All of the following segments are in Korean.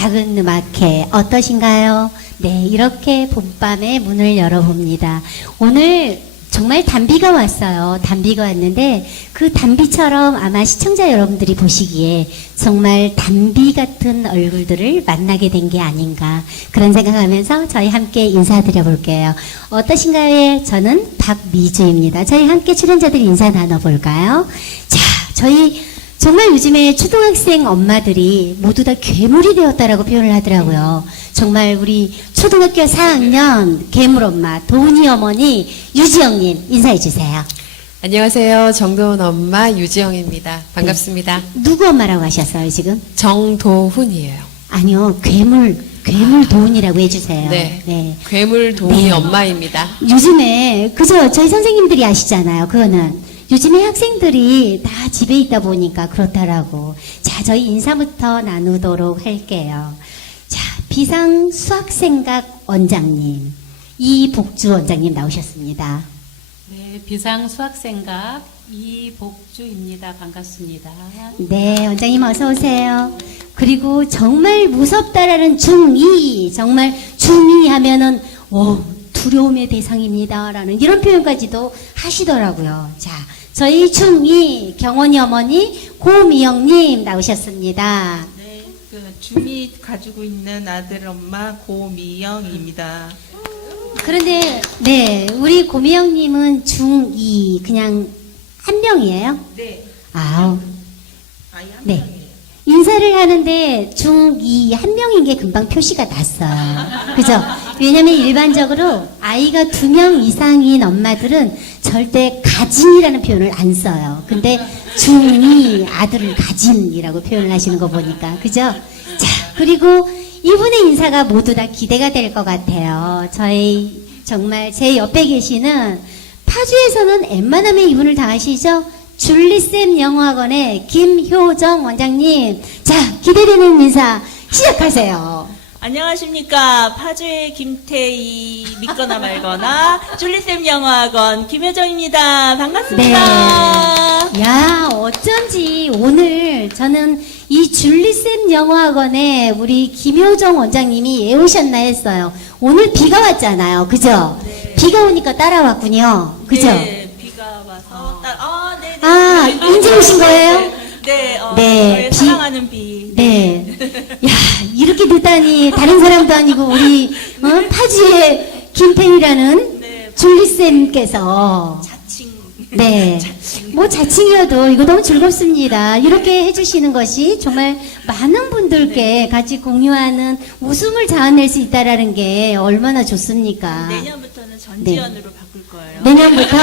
작은 음악회 어떠신가요? 네, 이렇게 봄밤에 문을 열어봅니다. 오늘 정말 단비가 왔어요. 단비가 왔는데 그 단비처럼 아마 시청자 여러분들이 보시기에 정말 단비 같은 얼굴들을 만나게 된 게 아닌가 그런 생각하면서 저희 함께 인사드려 볼게요. 어떠신가요? 저는 박미주입니다. 저희 함께 출연자들 인사 나눠볼까요? 자, 저희 정말 요즘에 초등학생 엄마들이 모두 다 괴물이 되었다라고 표현을 하더라고요. 정말 우리 초등학교 4학년 괴물 엄마 도은이 어머니 유지영님 인사해 주세요. 안녕하세요. 정도훈 엄마 유지영입니다. 반갑습니다. 네. 누구 엄마라고 하셨어요 지금? 정도훈이에요. 아니요, 괴물 도은이라고 해주세요. 네. 네. 괴물 도훈이 네. 엄마입니다. 요즘에 그저 저희 선생님들이 아시잖아요. 그거는 요즘에 학생들이 다 집에 있다 보니까 그렇다라고. 자, 저희 인사부터 나누도록 할게요. 자, 비상 수학생각 원장님 이복주 원장님 나오셨습니다. 네, 비상 수학생각 이복주입니다. 반갑습니다. 네, 원장님 어서 오세요. 그리고 정말 무섭다라는 중2, 정말 중2 하면은 두려움의 대상입니다라는 이런 표현까지도 하시더라고요. 자, 저희 중2 경원이 어머니 고미영님 나오셨습니다. 네, 줌이 가지고 있는 아들 엄마 고미영입니다. 그런데 네, 우리 고미영님은 중2 그냥 한 명이에요? 네, 아우, 아이 한 네. 명이에요. 인사를 하는데 중2 한 명인 게 금방 표시가 났어요. 그죠? 왜냐면 일반적으로 아이가 2명 이상인 엄마들은 절대 가진이라는 표현을 안 써요. 근데 중2 아들을 가진이라고 표현을 하시는 거 보니까. 그죠? 자, 그리고 이분의 인사가 모두 다 기대가 될 것 같아요. 저희 정말 제 옆에 계시는 파주에서는 웬만하면 이분을 다 아시죠? 줄리쌤 영어학원의 김효정 원장님. 자, 기대되는 인사 시작하세요. 안녕하십니까. 파주의 김태희 믿거나 말거나 줄리쌤 영어학원 김효정입니다. 반갑습니다. 네. 야, 어쩐지 오늘 저는 이 줄리쌤 영어학원에 우리 김효정 원장님이 왜 오셨나 했어요. 오늘 비가 왔잖아요. 그죠? 네. 비가 오니까 따라왔군요. 그죠? 네, 비가 와서 네. 아, 인제 오신 거예요? 네, 네, 저의 비- 사랑하는 비. 네. 야, 이렇게 늦다니 다른 사람도 아니고 우리 파주의 김태희라는 네, 줄리쌤께서 자칭. 네. 자칭. 뭐 자칭이어도 이거 너무 즐겁습니다. 이렇게 해주시는 것이 정말 많은 분들께 같이 공유하는 웃음을 자아낼 수 있다라는 게 얼마나 좋습니까? 내년부터는 전지현으로 바꿀 거예요. 내년부터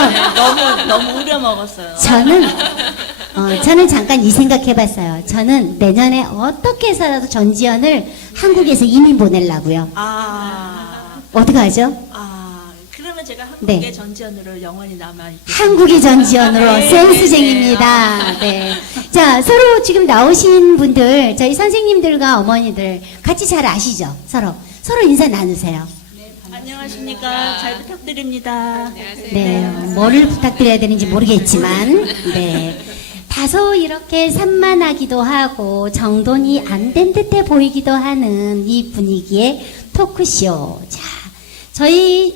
너무 우려먹었어요. 저는 잠깐 이 생각해봤어요. 저는 내년에 어떻게 해서라도 전지현을 한국에서 이민 보내려고요. 어떻게 하죠? 그러면 제가 한국의 네. 전지현으로 영원히 남아있겠습니다. 한국의 전지현으로 네, 센스쟁입니다. 네. 자, 서로 지금 나오신 분들, 저희 선생님들과 어머니들 같이 잘 아시죠? 서로 인사 나누세요. 안녕하십니까. 잘 부탁드립니다. 네. 뭐를 부탁드려야 되는지 모르겠지만, 네. 다소 이렇게 산만하기도 하고 정돈이 안 된 듯해 보이기도 하는 이 분위기의 토크쇼. 자, 저희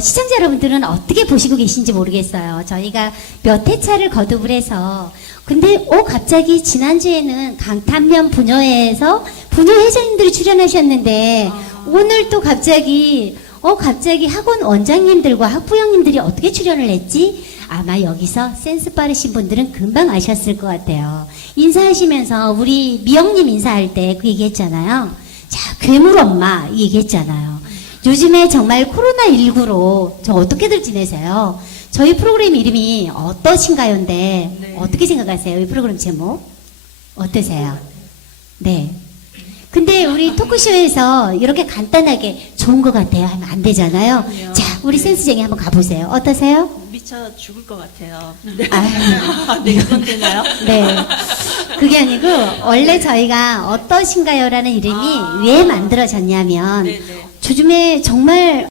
시청자 여러분들은 어떻게 보시고 계신지 모르겠어요. 저희가 몇 회차를 거듭을 해서 근데 갑자기 지난주에는 강탄면 부녀회에서 부녀 회장님들이 출연하셨는데 오늘 또 갑자기 학원 원장님들과 학부형님들이 어떻게 출연을 했지? 아마 여기서 센스 빠르신 분들은 금방 아셨을 것 같아요. 인사하시면서 우리 미영님 인사할 때 그 얘기했잖아요. 자, 괴물 엄마 이 얘기했잖아요. 요즘에 정말 코로나19로 저 어떻게들 지내세요? 저희 프로그램 이름이 어떠신가요인데 네. 어떻게 생각하세요? 이 프로그램 제목 어떠세요? 네. 근데 우리 토크쇼에서 이렇게 간단하게 좋은 것 같아요 하면 안 되잖아요. 그럼요. 자, 우리 센스쟁이 한번 가보세요. 어떠세요? 미쳐 죽을 것 같아요. 아, 네, 그건 되나요? 네. 그게 아니고 원래 저희가 어떠신가요라는 이름이 왜 만들어졌냐면 네네. 요즘에 정말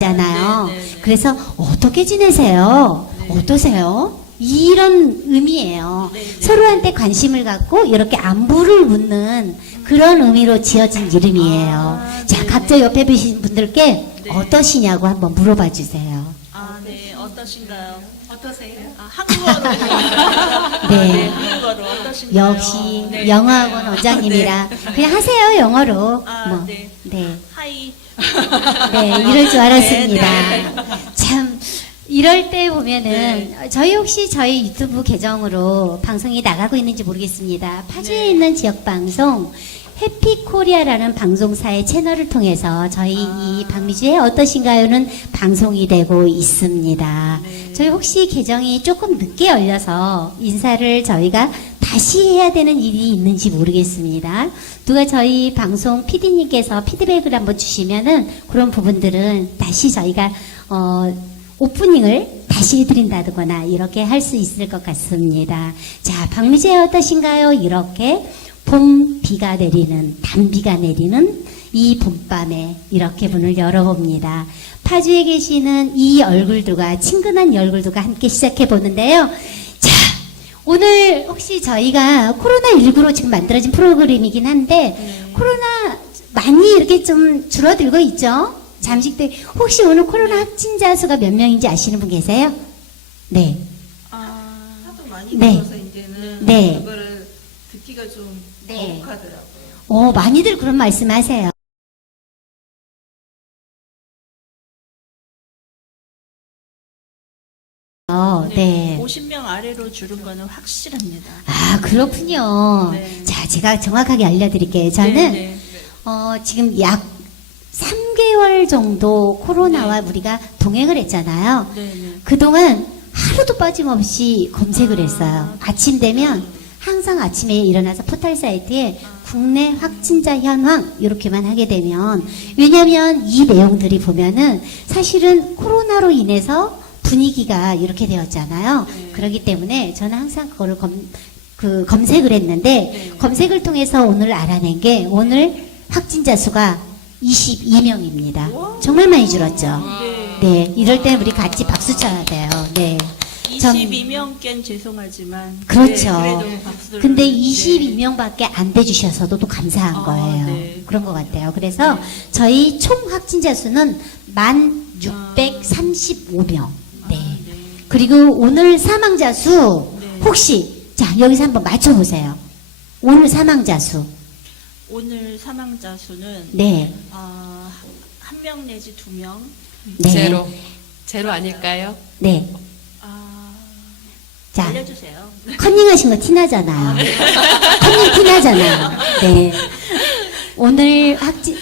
잖아요. 네, 네, 네. 그래서 어떻게 지내세요? 네. 어떠세요? 이런 의미예요. 네, 네. 서로한테 관심을 갖고 이렇게 안부를 묻는 그런 의미로 지어진 이름이에요. 아, 자, 네, 각자 네. 옆에 계신 분들께 네. 어떠시냐고 한번 물어봐 주세요. 아, 네. 어떠신가요? 어떠세요? 아, 한국어로. 네. 네, 한국어로 어떠신가요? 역시 네. 영어학원 원장님이라 그냥 하세요, 영어로. 아, 뭐. 네. 네. 하이. 네, 이럴 줄 알았습니다. 네, 참, 이럴 때 보면은, 네. 저희 혹시 저희 유튜브 계정으로 방송이 나가고 있는지 모르겠습니다. 파주에 네. 있는 지역방송, 해피코리아라는 방송사의 채널을 통해서 저희 이 박미주의 어떠신가요는 방송이 되고 있습니다. 네. 저희 혹시 계정이 조금 늦게 열려서 인사를 저희가 다시 해야 되는 일이 있는지 모르겠습니다. 누가 저희 방송 PD님께서 피드백을 한번 주시면은 그런 부분들은 다시 저희가 오프닝을 다시 해드린다거나 이렇게 할 수 있을 것 같습니다. 자, 박미주의 어떠신가요? 이렇게 봄 비가 내리는, 단비가 내리는 이 봄밤에 이렇게 문을 열어봅니다. 파주에 계시는 이 얼굴들과 친근한 얼굴들과 함께 시작해 보는데요. 자, 오늘 혹시 저희가 코로나19로 지금 만들어진 프로그램이긴 한데, 코로나 많이 이렇게 좀 줄어들고 있죠? 잠시 때, 혹시 오늘 코로나 확진자 수가 몇 명인지 아시는 분 계세요? 네. 아, 하도 많이 네. 들어서 이제는 네. 그거를 듣기가 좀 네. 거북하더라고요. 많이들 그런 말씀 하세요. 네. 50명 아래로 줄은 거는 확실합니다. 아, 그렇군요. 네. 자, 제가 정확하게 알려드릴게요. 저는, 네, 네. 지금 약 3개월 정도 코로나와 우리가 동행을 했잖아요. 네, 네. 그동안 하루도 빠짐없이 검색을 했어요. 아침 되면 항상 아침에 일어나서 포털 사이트에 국내 확진자 현황 이렇게만 하게 되면 왜냐하면 이 내용들이 보면은 사실은 코로나로 인해서 분위기가 이렇게 되었잖아요. 그렇기 때문에 저는 항상 그거를 검색을 했는데 검색을 통해서 오늘 알아낸 게 오늘 확진자 수가 22명입니다. 정말 많이 줄었죠. 네, 이럴 때 우리 같이 박수 쳐야 돼요. 네. 전- 22명께는 죄송하지만 그렇죠. 네, 그래도 박수를 근데 네. 22명밖에 안 돼주셔서도 또 감사한 아, 거예요. 네. 그런 것 같아요. 그래서 저희 총 확진자 수는 1,635명. 네. 그리고 오늘 사망자 수 네. 혹시 자 여기서 한번 맞춰보세요. 오늘 사망자 수. 오늘 사망자 수는 네. 한 명 내지 2명. 네. 제로 아닐까요? 네. 자, 알려주세요. 컨닝하신 거 티나잖아요. 컨닝 티나잖아요. 네.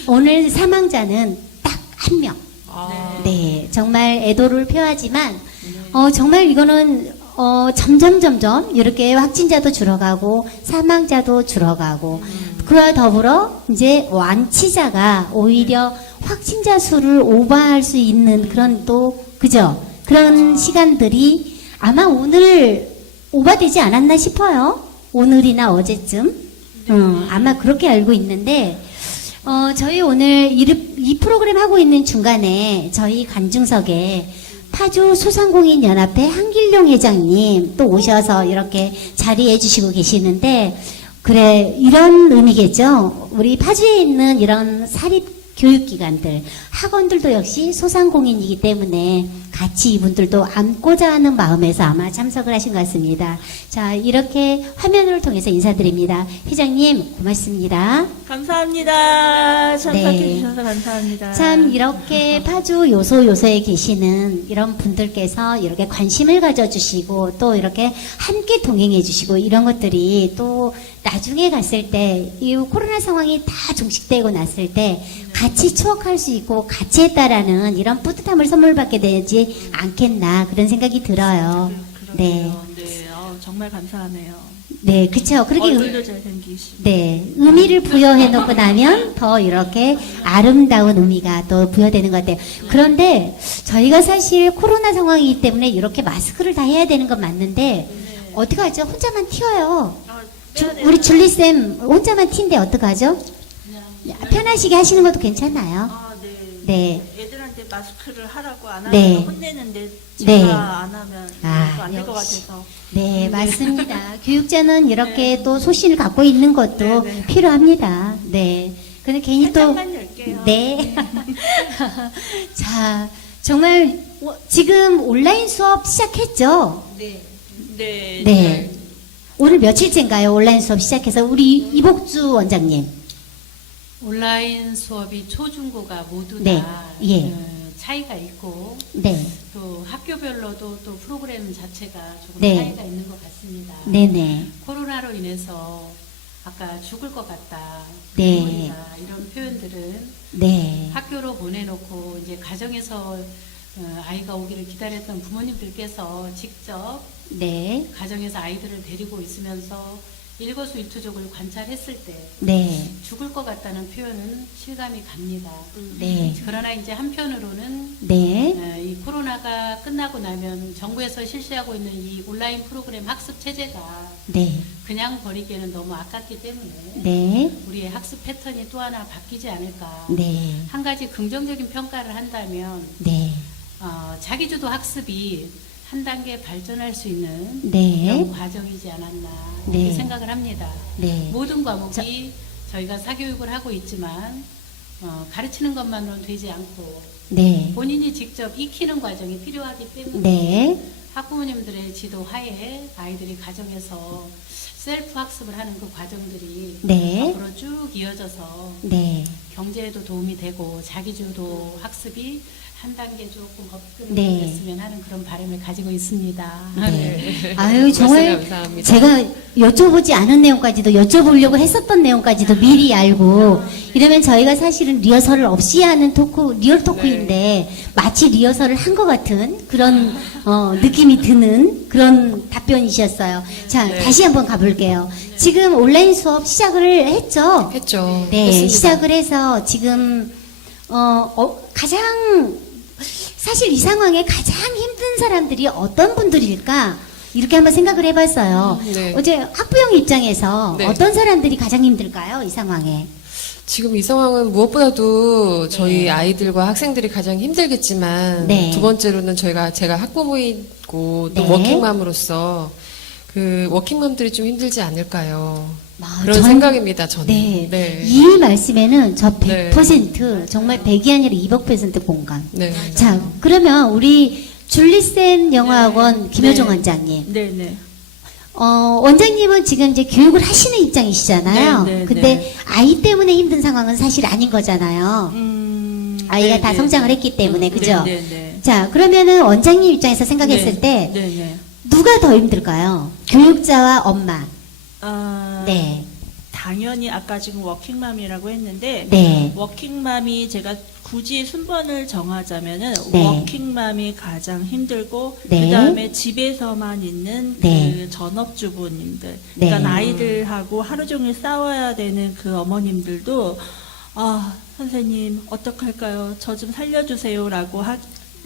오늘 사망자는 딱 한 명. 아, 네. 정말 애도를 표하지만, 정말 이거는, 점점 이렇게 확진자도 줄어가고, 사망자도 줄어가고, 그와 더불어 이제 완치자가 오히려 확진자 수를 오버할 수 있는 그런 또, 그죠? 그런 시간들이 아마 오늘 오버되지 않았나 싶어요. 오늘이나 어제쯤. 아마 그렇게 알고 있는데, 저희 오늘 이 프로그램 하고 있는 중간에 저희 관중석에 파주 소상공인연합회 한길룡 회장님 또 오셔서 이렇게 자리해 주시고 계시는데, 그래, 이런 의미겠죠. 우리 파주에 있는 이런 사립 교육기관들, 학원들도 역시 소상공인이기 때문에 같이 이분들도 안고자 하는 마음에서 아마 참석을 하신 것 같습니다. 자, 이렇게 화면을 통해서 인사드립니다. 회장님, 고맙습니다. 감사합니다. 참석해 네. 주셔서 감사합니다. 참 이렇게 파주 요소에 계시는 이런 분들께서 이렇게 관심을 가져주시고 또 이렇게 함께 동행해 주시고 이런 것들이 또 나중에 갔을 때 이 코로나 상황이 다 종식되고 났을 때 같이 추억할 수 있고 같이 했다라는 이런 뿌듯함을 선물 받게 되지 않겠나 그런 생각이 들어요. 네. 네, 정말 감사하네요. 네, 그쵸. 그렇게 얼굴도 잘생기시고. 네, 의미를 부여해 놓고 나면 더 이렇게 아름다운 의미가 또 부여되는 것 같아요. 그런데 저희가 사실 코로나 상황이기 때문에 이렇게 마스크를 다 해야 되는 건 맞는데 어떡하죠? 혼자만 튀어요. 빼야 돼요. 우리 줄리쌤 혼자만 튄데 어떡하죠? 편하시게 하시는 것도 괜찮아요. 네. 네. 애들한테 학생들 마스크를 하라고 안 하면 네. 혼내는데 제가 네. 안 하면 아, 안 될 것 역시. 같아서. 네, 맞습니다. 교육자는 이렇게 또 소신을 갖고 있는 것도 네, 네. 필요합니다. 네. 근데 괜히 또 살짝만 열게요. 네. 자, 정말 지금 온라인 수업 시작했죠? 네. 네. 네. 오늘 며칠째인가요? 온라인 수업 시작해서 우리 이복주 원장님. 온라인 수업이 초중고가 모두 네, 다 예. 차이가 있고 네. 또 학교별로도 또 프로그램 자체가 조금 네. 차이가 있는 것 같습니다. 네네. 코로나로 인해서 아까 죽을 것 같다, 네. 눈물이다 이런 표현들은 네. 학교로 보내놓고 이제 가정에서 아이가 오기를 기다렸던 부모님들께서 직접 네. 가정에서 아이들을 데리고 있으면서 일거수일투족을 관찰했을 때 네. 죽을 것 같다는 표현은 실감이 갑니다. 네. 그러나 이제 한편으로는 네. 이 코로나가 끝나고 나면 정부에서 실시하고 있는 이 온라인 프로그램 학습 체제가 네. 그냥 버리기에는 너무 아깝기 때문에 네. 우리의 학습 패턴이 또 하나 바뀌지 않을까. 네. 한 가지 긍정적인 평가를 한다면 네. 자기주도 학습이 한 단계 발전할 수 있는 네. 그런 과정이지 않았나 네. 이렇게 생각을 합니다. 네. 모든 과목이 저희가 사교육을 하고 있지만 가르치는 것만으로는 되지 않고 네. 본인이 직접 익히는 과정이 필요하기 때문에 네. 학부모님들의 지도 하에 아이들이 가정에서 셀프 학습을 하는 그 과정들이 네. 앞으로 쭉 이어져서 네. 경제에도 도움이 되고 자기주도 학습이 한 단계 조금 네. 업그레이드됐으면 하는 그런 바람을 가지고 있습니다. 네. 아유, 정말 말씀 감사합니다. 제가 여쭤보지 않은 내용까지도 여쭤보려고 했었던 내용까지도 미리 알고 이러면 저희가 사실은 리허설을 없이 하는 리얼 토크인데 마치 리허설을 한 것 같은 그런 느낌이 드는 그런 답변이셨어요. 자, 다시 한번 가볼게요. 지금 온라인 수업 시작을 했죠? 했죠. 네, 했습니다. 시작을 해서 지금 가장 사실 이 상황에 가장 힘든 사람들이 어떤 분들일까 이렇게 한번 생각을 해봤어요. 네. 어제 학부형 입장에서 네. 어떤 사람들이 가장 힘들까요? 이 상황에. 지금 이 상황은 무엇보다도 저희 아이들과 학생들이 가장 힘들겠지만 네. 두 번째로는 제가 학부모이고 또 네. 워킹맘으로서 그 워킹맘들이 좀 힘들지 않을까요? 그런 전- 생각입니다. 저는. 네. 이 말씀에는 저 100% 정말 100이 아니라 200% 공감. 네. 자, 그러면 우리 줄리센 영어학원 김효정 네. 원장님. 네, 네. 원장님은 지금 이제 교육을 하시는 입장이시잖아요. 네, 네, 근데 네. 아이 때문에 힘든 상황은 사실 아닌 거잖아요. 아이가 네, 다 네, 성장을 네. 했기 때문에, 그죠? 네, 네, 네. 자, 그러면은 원장님 입장에서 생각했을 네, 때 네, 네. 누가 더 힘들까요? 교육자와 엄마. 네. 당연히 아까 지금 워킹맘이라고 했는데 네. 워킹맘이 제가 굳이 순번을 정하자면은 네. 워킹맘이 가장 힘들고 네. 그다음에 집에서만 있는 네. 그 전업주부님들 네. 그러니까 아이들하고 하루 종일 싸워야 되는 그 어머님들도 선생님 어떡할까요? 저 좀 살려주세요라고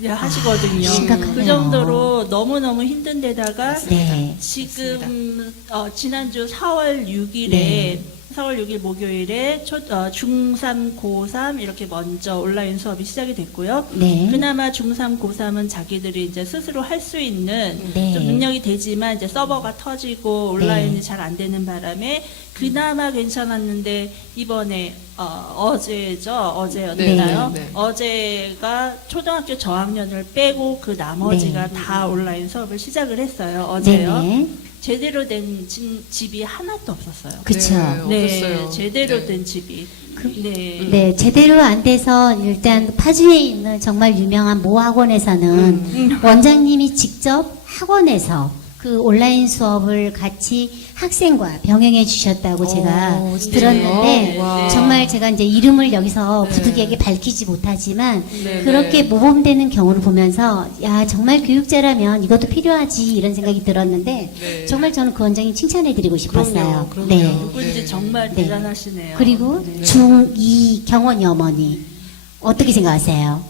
하시거든요. 심각하네요. 그 정도로 너무너무 힘든 데다가 네. 지금 지난주 4월 6일에 네. 4월 6일 목요일에 중3, 고3 이렇게 먼저 온라인 수업이 시작이 됐고요. 네. 그나마 중3, 고3은 자기들이 이제 스스로 할 수 있는 네. 좀 능력이 되지만 이제 서버가 터지고 온라인이 네. 잘 안 되는 바람에 그나마 괜찮았는데 이번에 어제였나요? 네, 네. 어제가 초등학교 저학년을 빼고 그 나머지가 네. 다 온라인 수업을 시작을 했어요. 어제요. 네네. 제대로 된 집이 하나도 없었어요. 그쵸. 네. 없었어요. 제대로 네. 된 집이. 네. 네, 제대로 안 돼서 일단 파주에 있는 정말 유명한 모 학원에서는 원장님이 직접 학원에서 그 온라인 수업을 같이 학생과 병행해 주셨다고 제가 진짜요? 들었는데 와. 정말 제가 이제 이름을 여기서 네. 부득이하게 밝히지 못하지만 네, 그렇게 네. 모범되는 경우를 보면서 야 정말 교육자라면 이것도 필요하지 이런 생각이 들었는데 네. 정말 저는 그 원장님 칭찬해드리고 싶었어요. 그럼요. 네. 누군지 네. 정말 네. 대단하시네요. 그리고 네. 중2 경원이 어머니 어떻게 생각하세요?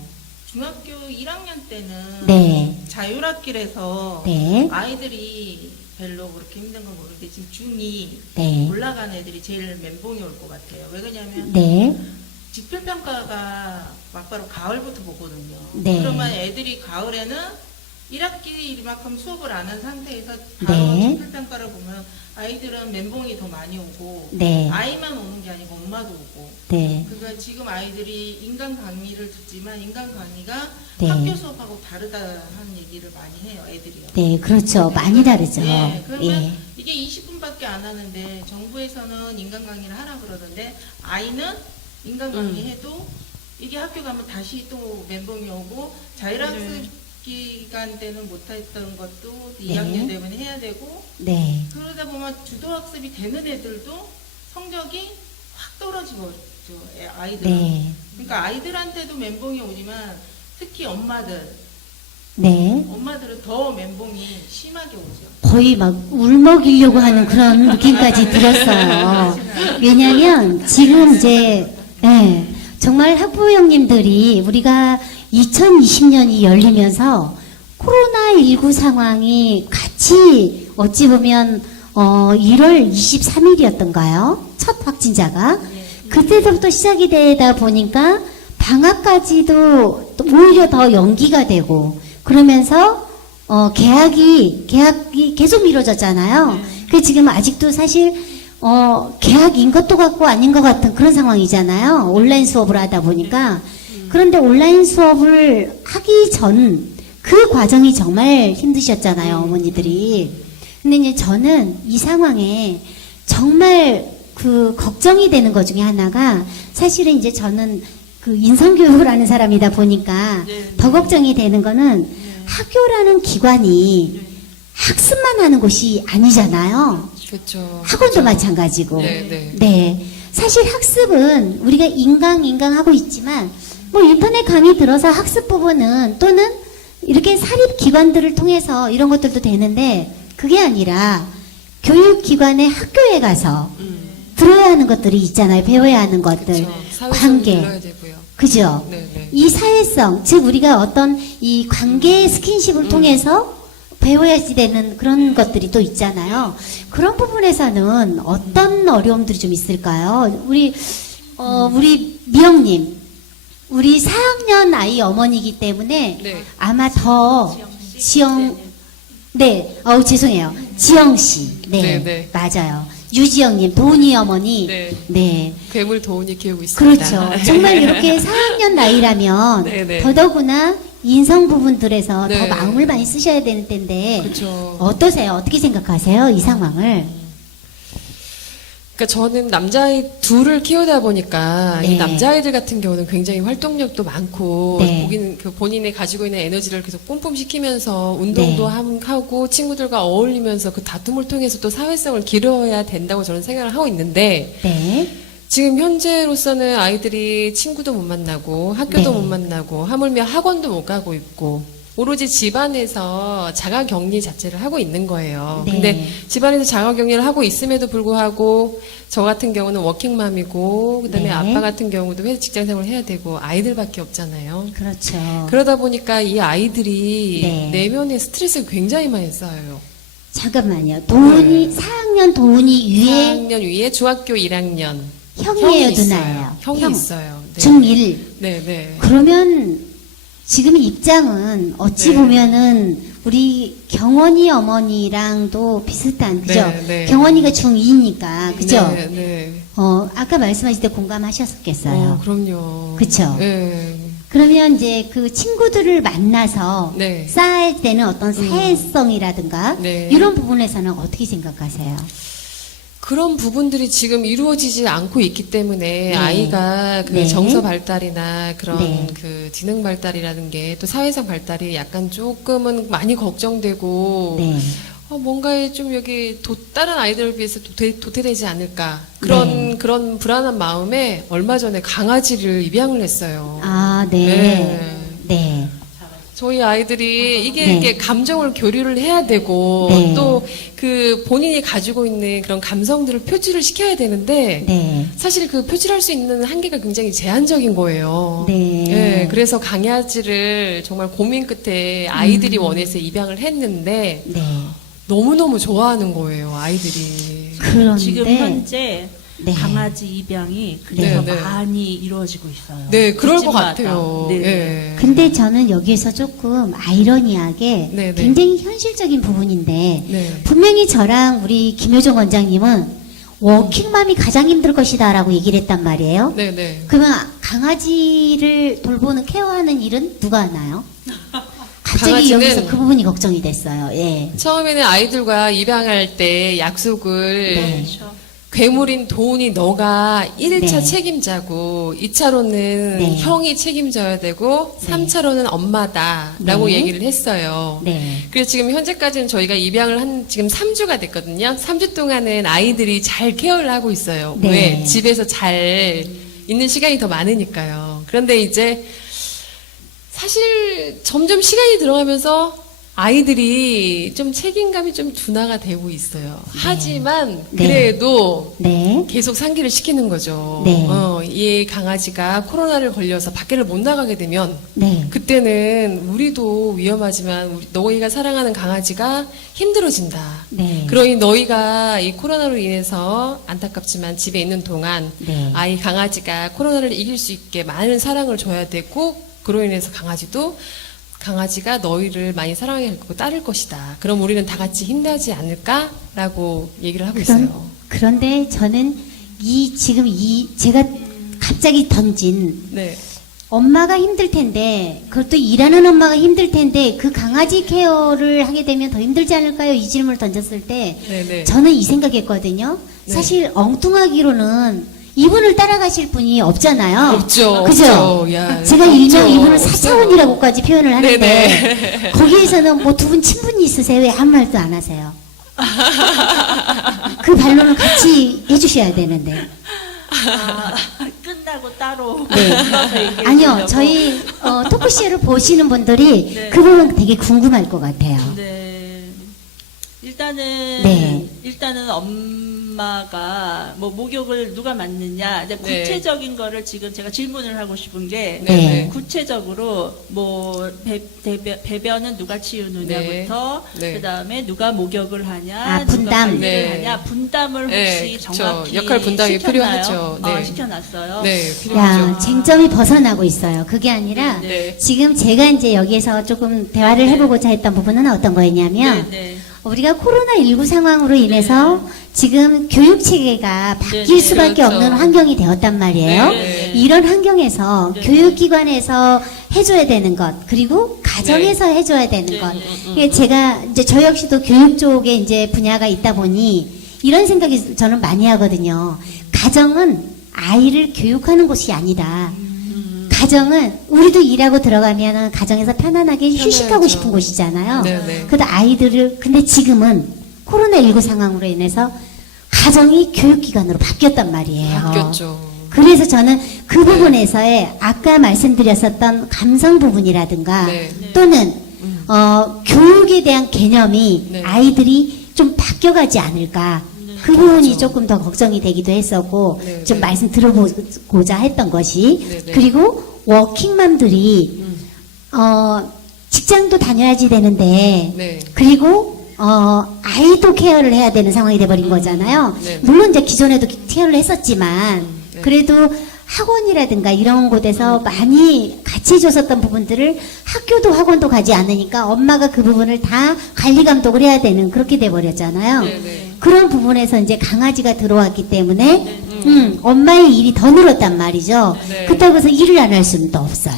중학교 1학년 때는 네. 자율학기라서 네. 아이들이 별로 그렇게 힘든 건 모르는데 지금 중2 네. 올라간 애들이 제일 멘붕이 올 것 같아요. 왜 그러냐면 네. 직필평가가 막바로 가을부터 보거든요. 네. 그러면 애들이 가을에는 1학기 이만큼 수업을 안 한 상태에서 바로 네. 실질평가를 보면 아이들은 멘붕이 더 많이 오고 네. 아이만 오는 게 아니고 엄마도 오고. 네. 그러니까 지금 아이들이 인간 강의를 듣지만 인간 강의가 네. 학교 수업하고 다르다는 얘기를 많이 해요, 애들이요. 네, 그렇죠. 많이 다르죠. 네, 그러면 예. 이게 20분밖에 안 하는데 정부에서는 인간 강의를 하라 그러던데 아이는 인간 강의 해도 이게 학교 가면 다시 또 멘붕이 오고 자율학습 기간 때는 못했던 것도 네. 2학년 되면 해야 되고 네. 그러다 보면 주도학습이 되는 애들도 성적이 확 떨어지죠, 아이들은. 네. 그러니까 아이들한테도 멘붕이 오지만 특히 엄마들은 더 멘붕이 심하게 오죠. 거의 막 울먹이려고 하는 그런 느낌까지 들었어요. 왜냐면 지금 이제 예, 정말 학부형님들이 우리가 2020년이 열리면서 코로나19 상황이 같이 어찌 보면 1월 23일이었던가요? 첫 확진자가. 그때부터 시작이 되다 보니까 방학까지도 또 오히려 더 연기가 되고 그러면서 계약이 계속 미뤄졌잖아요. 그 지금 아직도 사실 계약인 것도 같고 아닌 것 같은 그런 상황이잖아요. 온라인 수업을 하다 보니까. 그런데 온라인 수업을 하기 전 그 과정이 정말 힘드셨잖아요, 어머니들이. 근데 이제 저는 이 상황에 정말 그 걱정이 되는 것 중에 하나가 사실은 이제 저는 그 인성교육을 하는 사람이다 보니까 더 걱정이 되는 거는 학교라는 기관이 학습만 하는 곳이 아니잖아요. 그렇죠. 학원도 마찬가지고. 네, 네. 네. 사실 학습은 우리가 인강 하고 있지만 뭐 인터넷 강의 들어서 학습 부분은 또는 이렇게 사립 기관들을 통해서 이런 것들도 되는데 그게 아니라 교육기관의 학교에 가서 들어야 하는 것들이 있잖아요. 배워야 하는 것들. 그렇죠. 사회성을 관계. 들어야 되고요. 그죠? 네, 네. 이 사회성, 즉 우리가 어떤 이 관계 스킨십을 통해서 배워야지 되는 그런 것들이 또 있잖아요. 그런 부분에서는 어떤 어려움들이 좀 있을까요? 우리 미영님, 우리 4학년 아이 어머니이기 때문에 네. 아마 더 죄송해요. 지영 씨, 네, 네. 맞아요. 유지영님, 도훈이 어머니, 네. 네. 괴물 도훈이 키우고 있습니다. 그렇죠. 정말 이렇게 4학년 나이라면 네, 네. 더더구나 인성 부분들에서 네. 더 마음을 많이 쓰셔야 되는 때인데 그렇죠. 어떠세요? 어떻게 생각하세요? 이 상황을? 그러니까 저는 남자아이 둘을 키우다 보니까 네. 이 남자아이들 같은 경우는 굉장히 활동력도 많고 네. 본인이 가지고 있는 에너지를 계속 뿜뿜시키면서 운동도 하고 친구들과 어울리면서 그 다툼을 통해서 또 사회성을 기르어야 된다고 저는 생각을 하고 있는데 네. 지금 현재로서는 아이들이 친구도 못 만나고 학교도 네. 못 만나고 하물며 학원도 못 가고 있고 오로지 집안에서 자가격리 자체를 하고 있는 거예요. 네. 근데 집안에서 자가격리를 하고 있음에도 불구하고 저 같은 경우는 워킹맘이고 그다음에 네. 아빠 같은 경우도 회사 직장생활을 해야 되고 아이들밖에 없잖아요. 그렇죠. 그러다 보니까 이 아이들이 네. 내면에 스트레스를 굉장히 많이 쌓여요. 잠깐만요. 도훈이 4학년 도훈이 위에 4학년 위에 중학교 1학년 형이에요, 있어요. 누나예요? 형이 형. 있어요. 네. 중1. 네, 네. 그러면 지금 입장은 어찌 네. 보면은 우리 경원이 어머니랑도 비슷한 그죠? 네, 네. 경원이가 중2니까 그죠? 네, 네. 아까 말씀하실 때 공감하셨겠어요. 그럼요. 그쵸? 네. 그러면 이제 그 친구들을 만나서 네. 쌓아야 되는 어떤 사회성이라든가 네. 이런 부분에서는 어떻게 생각하세요? 그런 부분들이 지금 이루어지지 않고 있기 때문에 네. 아이가 그 네. 정서 발달이나 그런 네. 그 지능 발달이라는 게 또 사회성 발달이 약간 조금은 많이 걱정되고 네. 뭔가에 좀 여기 다른 아이들에 비해서 도태되지 않을까 그런 불안한 마음에 얼마 전에 강아지를 입양을 했어요. 아, 네. 네. 네. 저희 아이들이 이게 네. 이렇게 감정을 교류를 해야 되고 네. 또 그 본인이 가지고 있는 그런 감성들을 표출을 시켜야 되는데 네. 사실 그 표출할 수 있는 한계가 굉장히 제한적인 거예요. 네. 그래서 강아지를 정말 고민 끝에 아이들이 원해서 입양을 했는데 네. 너무너무 좋아하는 거예요, 아이들이. 지금 그런데 현재 네. 강아지 입양이 그래서 네, 네. 많이 이루어지고 있어요. 네, 그럴 것 집집마다. 같아요. 네. 예. 근데 저는 여기에서 조금 아이러니하게 네, 네. 굉장히 현실적인 부분인데 네. 분명히 저랑 우리 김효정 원장님은 워킹맘이 가장 힘들 것이다라고 얘기를 했단 말이에요. 네, 네. 그러면 강아지를 돌보는 케어하는 일은 누가 하나요? 갑자기 강아지는 여기서 그 부분이 걱정이 됐어요. 예. 처음에는 아이들과 입양할 때 약속을 네. 그렇죠. 괴물인 도훈이 너가 1차 네. 책임자고 2차로는 네. 형이 책임져야 되고 네. 3차로는 엄마다라고 네. 얘기를 했어요. 네. 그래서 지금 현재까지는 저희가 입양을 한 지금 3주가 됐거든요. 3주 동안은 아이들이 잘 케어를 하고 있어요. 네. 왜? 집에서 잘 있는 시간이 더 많으니까요. 그런데 이제 사실 점점 시간이 들어가면서 아이들이 좀 책임감이 좀 둔화가 되고 있어요. 하지만 네. 그래도 네. 계속 상기를 시키는 거죠. 네. 이 강아지가 코로나를 걸려서 밖에를 못 나가게 되면 네. 그때는 우리도 위험하지만 너희가 사랑하는 강아지가 힘들어진다. 네. 그러니 너희가 이 코로나로 인해서 안타깝지만 집에 있는 동안 네. 아이 강아지가 코로나를 이길 수 있게 많은 사랑을 줘야 되고 그로 인해서 강아지가 너희를 많이 사랑하게 할 거고 따를 것이다. 그럼 우리는 다 같이 힘내지 않을까라고 얘기를 하고 있어요. 그런데 저는 제가 갑자기 던진 네. 엄마가 힘들 텐데 그것도 일하는 엄마가 힘들 텐데 그 강아지 케어를 하게 되면 더 힘들지 않을까요? 이 질문을 던졌을 때 네네. 저는 이 생각했거든요. 네. 사실 엉뚱하기로는 이분을 따라가실 분이 없잖아요. 없죠. 그죠? 없죠. 야, 제가 없죠. 일명 이분을 없어요. 4차원이라고까지 표현을 하는데 네네. 거기에서는 뭐 두 분 친분이 있으세요? 왜 아무 말도 안 하세요? 그 반론을 같이 해주셔야 되는데. 아, 끝나고 따로 네. 불러서 얘기해 아니요, 주려고. 저희 토크쇼를 보시는 분들이 네. 그 부분 되게 궁금할 것 같아요. 네. 네. 일단은 엄마가 뭐 목욕을 누가 맡느냐. 근데 네. 구체적인 거를 지금 제가 질문을 하고 싶은 게 네. 구체적으로 뭐 배변은 누가 치우느냐부터 네. 그다음에 누가 목욕을 하냐, 아, 누가 분담. 관리를 네. 하냐, 분담을 혹시 네, 그쵸. 정확히 역할 분담이 시켰나요? 필요하죠. 네. 시켜놨어요. 네, 야, 필요하죠. 쟁점이 벗어나고 있어요. 그게 아니라 네. 지금 제가 이제 여기에서 조금 대화를 해보고자 했던 부분은 어떤 거였냐면 네. 우리가 코로나19 상황으로 인해서 지금 교육 체계가 바뀔 네, 네. 수밖에 그렇죠. 없는 환경이 되었단 말이에요. 네. 이런 환경에서 네. 교육기관에서 해줘야 되는 것, 그리고 가정에서 해줘야 되는 네. 것. 이게 제가 이제 저 역시도 교육 쪽에 이제 분야가 있다 보니 이런 생각이 저는 많이 하거든요. 가정은 아이를 교육하는 곳이 아니다. 가정은 우리도 일하고 들어가면은 가정에서 편안하게 휴식하고 편안하죠. 싶은 곳이잖아요. 네네. 그래도 아이들을 근데 지금은 코로나19 상황으로 인해서 가정이 교육기관으로 바뀌었단 말이에요. 바뀌었죠. 그래서 저는 그 부분에서의 아까 말씀드렸었던 감성 부분이라든가 네. 또는 교육에 대한 개념이 네. 아이들이 좀 바뀌어가지 않을까. 그 부분이 조금 더 걱정이 되기도 했었고 네, 좀 네. 말씀 들어보고자 했던 것이 네, 네. 그리고 워킹맘들이 직장도 다녀야지 되는데 네. 그리고 아이도 케어를 해야 되는 상황이 돼버린 거잖아요. 네. 물론 이제 기존에도 케어를 했었지만 네. 그래도 학원이라든가 이런 곳에서 많이 같이 해줬었던 부분들을 학교도 학원도 가지 않으니까 엄마가 그 부분을 다 관리 감독을 해야 되는 그렇게 돼버렸잖아요. 네, 네. 그런 부분에서 이제 강아지가 들어왔기 때문에 엄마의 일이 더 늘었단 말이죠. 네. 그렇다고 해서 일을 안 할 수는 또 없어요.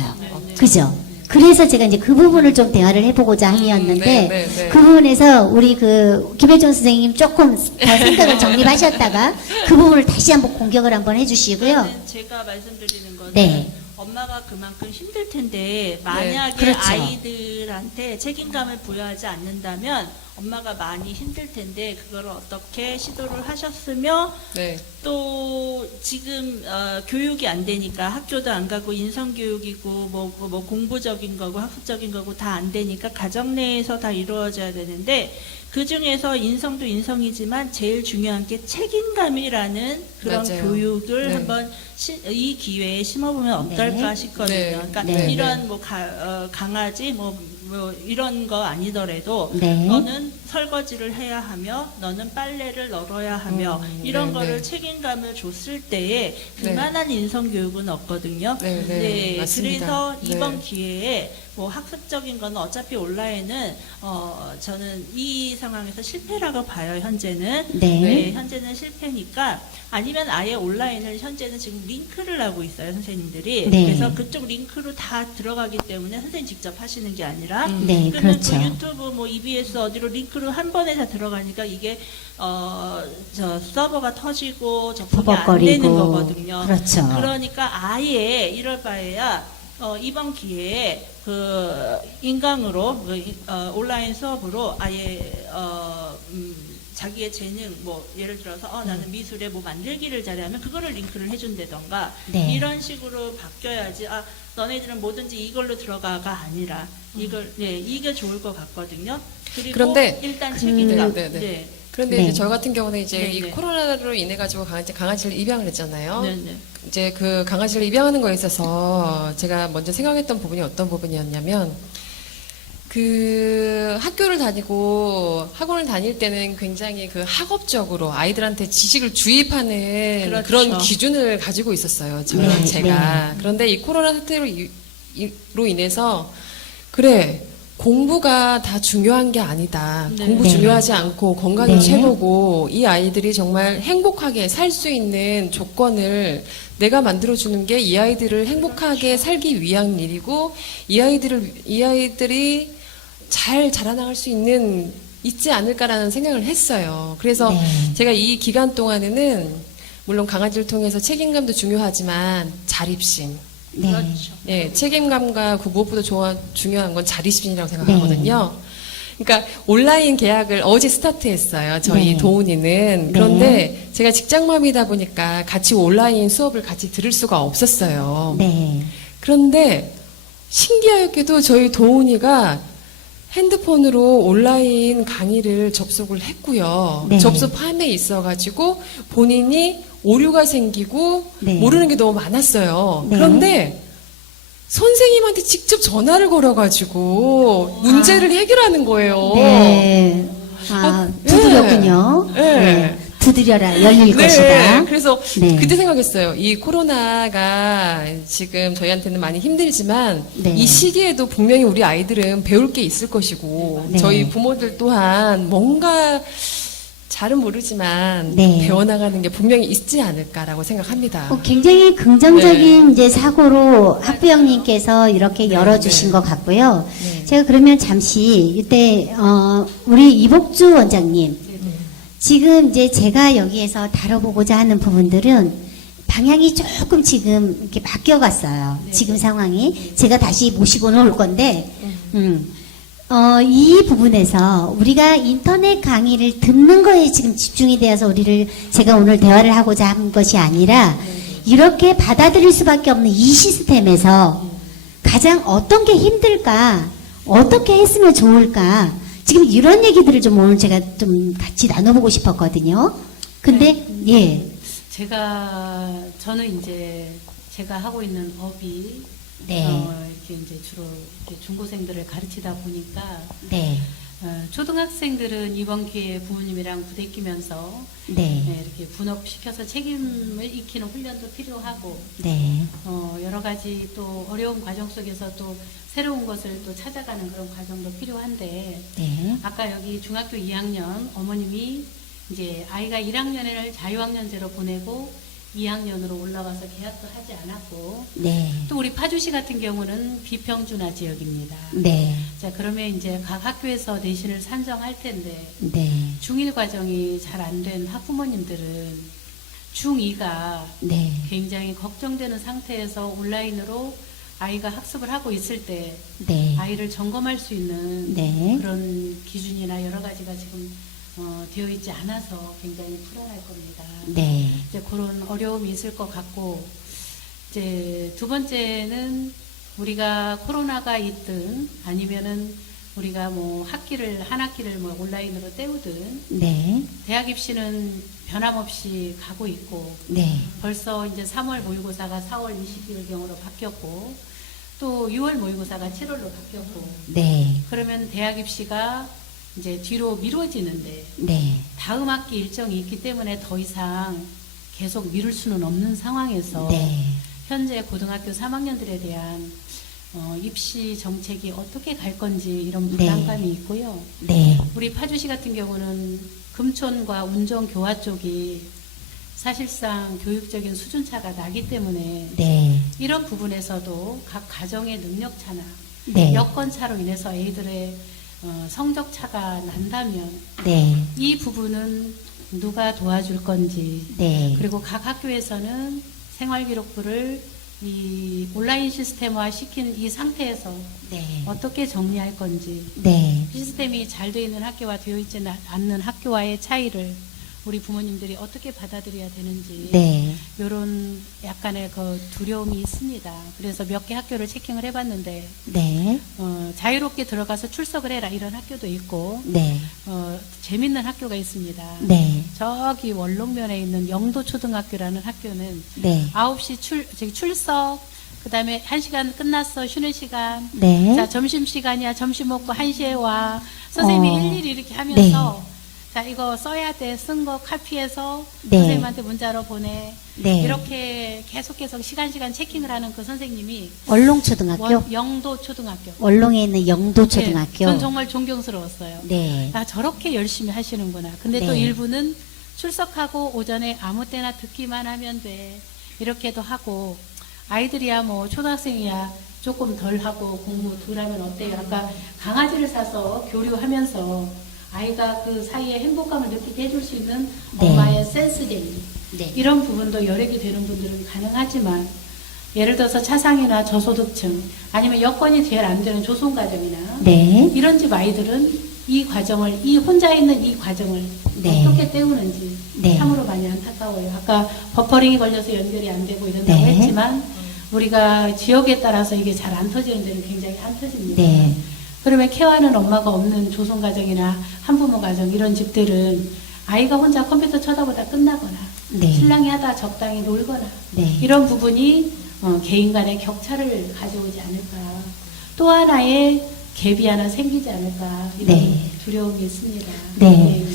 그죠? 그래서 제가 이제 그 부분을 좀 대화를 해보고자 함이었는데 네, 네, 네. 그 부분에서 우리 그 김혜정 선생님 조금 더 생각을 정립하셨다가 그 부분을 다시 한번 공격을 한번 해주시고요. 일단은 제가 말씀드리는 거는 네. 엄마가 그만큼 힘들 텐데 만약에 그렇죠. 아이들한테 책임감을 부여하지 않는다면 엄마가 많이 힘들 텐데 그걸 어떻게 시도를 하셨으며 네. 또 지금 교육이 안 되니까 학교도 안 가고 인성교육이고 뭐 공부적인 거고 학습적인 거고 다 안 되니까 가정 내에서 다 이루어져야 되는데 그 중에서 인성도 인성이지만 제일 중요한 게 책임감이라는 그런 맞아요. 교육을 네. 한번 이 기회에 심어보면 어떨까 네. 싶거든요. 네. 그러니까 네. 이런 뭐 강아지 뭐 뭐 이런 거 아니더라도 네. 너는 설거지를 해야 하며 너는 빨래를 널어야 하며 이런 네, 거를 네. 책임감을 줬을 때에 네. 그만한 인성교육은 없거든요. 네, 맞습니다. 그래서 이번 네. 기회에 뭐 학습적인 거는 어차피 온라인은 저는 이 상황에서 실패라고 봐요. 현재는 네. 현재는 실패니까 아니면 아예 온라인을 현재는 지금 링크를 하고 있어요. 선생님들이. 네. 그래서 그쪽 링크로 다 들어가기 때문에 선생님 직접 하시는 게 아니라 네, 그러면 그렇죠. 그 유튜브 뭐 EBS 어디로 링크로 한 번에 다 들어가니까 이게 저 서버가 터지고 접속이 안 되는 버벅거리고. 거거든요. 그렇죠. 그러니까 아예 이럴 바에야 이번 기회에 그 인강으로 온라인 수업으로 아예 자기의 재능 뭐 예를 들어서 나는 미술에 뭐 만들기를 잘하면 그거를 링크를 해준다던가 네. 이런 식으로 바뀌어야지 너네들은 뭐든지 이걸로 들어가가 아니라 이게 좋을 것 같거든요. 그리고 그런데 일단 책임감. 네, 네. 네. 그런데 네. 이제 저 같은 경우는 이제 네, 이 네. 코로나로 인해 가지고 강아지를 입양을 했잖아요. 네, 네. 이제 그 강아지를 입양하는 거에 있어서 제가 먼저 생각했던 부분이 어떤 부분이었냐면 그 학교를 다니고 학원을 다닐 때는 굉장히 그 학업적으로 아이들한테 지식을 주입하는 그렇죠. 그런 기준을 가지고 있었어요. 네, 제가. 그런데 이 코로나 사태로 인해서 그래 공부가 다 중요한 게 아니다. 네. 공부 네. 중요하지 않고 건강이 네. 최고고 이 아이들이 정말 행복하게 살 수 있는 조건을 내가 만들어주는 게 이 아이들을 행복하게 살기 위한 일이고 이 아이들이 잘 자라나갈 수 있지 않을까라는 생각을 했어요. 그래서 네. 제가 이 기간 동안에는 물론 강아지를 통해서 책임감도 중요하지만 자립심, 네. 그렇죠. 예, 책임감과 그 무엇보다 중요한 건 자립심이라고 생각하거든요. 그러니까 온라인 계약을 어제 스타트했어요. 저희 네. 도훈이는. 그런데 제가 직장맘이다 보니까 같이 온라인 수업을 같이 들을 수가 없었어요. 네. 그런데 신기하게도 저희 도훈이가 핸드폰으로 온라인 강의를 접속을 했고요. 네. 접속함에 있어가지고 본인이 오류가 생기고 네. 모르는 게 너무 많았어요. 네. 그런데 선생님한테 직접 전화를 걸어가지고 문제를 해결하는 거예요. 네. 두드렸군요. 네. 네. 두드려라, 열릴 네, 것이다. 그래서 네. 그때 생각했어요. 이 코로나가 지금 저희한테는 많이 힘들지만 네. 이 시기에도 분명히 우리 아이들은 배울 게 있을 것이고 네. 저희 부모들 또한 뭔가 잘은 모르지만 네. 배워나가는 게 분명히 있지 않을까라고 생각합니다. 굉장히 긍정적인 네. 이제 사고로 학부형님께서 이렇게 열어주신 것 같고요. 네. 제가 그러면 잠시 이때 우리 이복주 원장님 지금 이제 제가 여기에서 다뤄보고자 하는 부분들은 방향이 조금 지금 이렇게 바뀌어갔어요. 지금 상황이 제가 다시 모시고는 올 건데 이 부분에서 우리가 인터넷 강의를 듣는 거에 지금 집중이 되어서 제가 오늘 대화를 하고자 한 것이 아니라 이렇게 받아들일 수밖에 없는 이 시스템에서 가장 어떤 게 힘들까, 어떻게 했으면 좋을까, 지금 이런 얘기들을 좀 오늘 제가 좀 같이 나눠보고 싶었거든요. 근데, 예. 저는 이제 제가 하고 있는 업이 네. 이렇게 이제 주로 이렇게 중고생들을 가르치다 보니까 네. 초등학생들은 이번 기회에 부모님이랑 부대끼면서 네. 이렇게 분업시켜서 책임을 익히는 훈련도 필요하고 네. 여러 가지 또 어려운 과정 속에서 또 새로운 것을 또 찾아가는 그런 과정도 필요한데 네. 아까 여기 중학교 2학년 어머님이 이제 아이가 1학년을 자유학년제로 보내고 2학년으로 올라와서 계약도 하지 않았고 네. 또 우리 파주시 같은 경우는 비평준화 지역입니다. 네. 자 그러면 이제 각 학교에서 내신을 산정할 텐데 네. 중1 과정이 잘 안 된 학부모님들은 중2가 네. 굉장히 걱정되는 상태에서 온라인으로 아이가 학습을 하고 있을 때 네. 아이를 점검할 수 있는 네. 그런 기준이나 여러 가지가 지금 되어 있지 않아서 굉장히 불안할 겁니다. 네. 이제 그런 어려움이 있을 것 같고 이제 두 번째는 우리가 코로나가 있든 아니면은 우리가 뭐 한 학기를 뭐 온라인으로 때우든 네. 대학 입시는 변함없이 가고 있고 네. 벌써 이제 3월 모의고사가 4월 20일경으로 바뀌었고 또 6월 모의고사가 7월로 바뀌었고 네. 그러면 대학 입시가 이제 뒤로 미뤄지는데 네. 다음 학기 일정이 있기 때문에 더 이상 계속 미룰 수는 없는 상황에서 네. 현재 고등학교 3학년들에 대한 입시 정책이 어떻게 갈 건지 이런 네. 부담감이 있고요. 네. 우리 파주시 같은 경우는 금촌과 운정 교화 쪽이 사실상 교육적인 수준차가 나기 때문에 네. 이런 부분에서도 각 가정의 능력차나 네. 여건차로 인해서 아이들의 성적차가 난다면 네. 이 부분은 누가 도와줄 건지 네. 그리고 각 학교에서는 생활기록부를 이 온라인 시스템화 시킨 이 상태에서 네. 어떻게 정리할 건지 네. 시스템이 잘 되어 있는 학교와 되어 있지 않는 학교와의 차이를 우리 부모님들이 어떻게 받아들여야 되는지 네. 이런 약간의 그 두려움이 있습니다. 그래서 몇 개 학교를 체킹을 해봤는데 네. 자유롭게 들어가서 출석을 해라 이런 학교도 있고 네. 재밌는 학교가 있습니다. 네. 저기 원롱면에 있는 영도초등학교라는 학교는 네. 9시 출석 그 다음에 1시간 끝났어 쉬는 시간 네. 자 점심시간이야 점심 먹고 1시에 와 선생님이 일일이 이렇게 하면서 자 이거 써야 돼 쓴 거 카피해서 네. 선생님한테 문자로 보내 네. 이렇게 계속해서 시간 체킹을 하는 그 선생님이 원롱초등학교? 영도초등학교 원롱에 있는 영도초등학교. 전 정말 존경스러웠어요. 네. 아 저렇게 열심히 하시는구나. 근데 또 네. 일부는 출석하고 오전에 아무 때나 듣기만 하면 돼. 이렇게도 하고 아이들이야 뭐 초등학생이야 조금 덜 하고 공부 덜 하면 어때요? 아까 강아지를 사서 교류하면서 아이가 그 사이에 행복감을 느끼게 해줄 수 있는 네. 엄마의 센스쟁이 네. 이런 부분도 여력이 되는 분들은 가능하지만 예를 들어서 차상이나 저소득층 아니면 여건이 제일 안 되는 조선가정이나 네. 이런 집 아이들은 이 과정을 이 혼자 있는 이 과정을 네. 어떻게 때우는지 네. 참으로 많이 안타까워요. 아까 버퍼링이 걸려서 연결이 안 되고 이런다고 네. 했지만 우리가 지역에 따라서 이게 잘 안 터지는 데는 굉장히 안 터집니다. 네. 그러면 케어하는 엄마가 없는 조선가정이나 한부모 가정 이런 집들은 아이가 혼자 컴퓨터 쳐다보다 끝나거나 네. 신랑이 하다 적당히 놀거나 네. 이런 부분이 개인 간의 격차를 가져오지 않을까. 또 하나의 갭이 하나 생기지 않을까. 이런 네. 두려움이 있습니다. 네.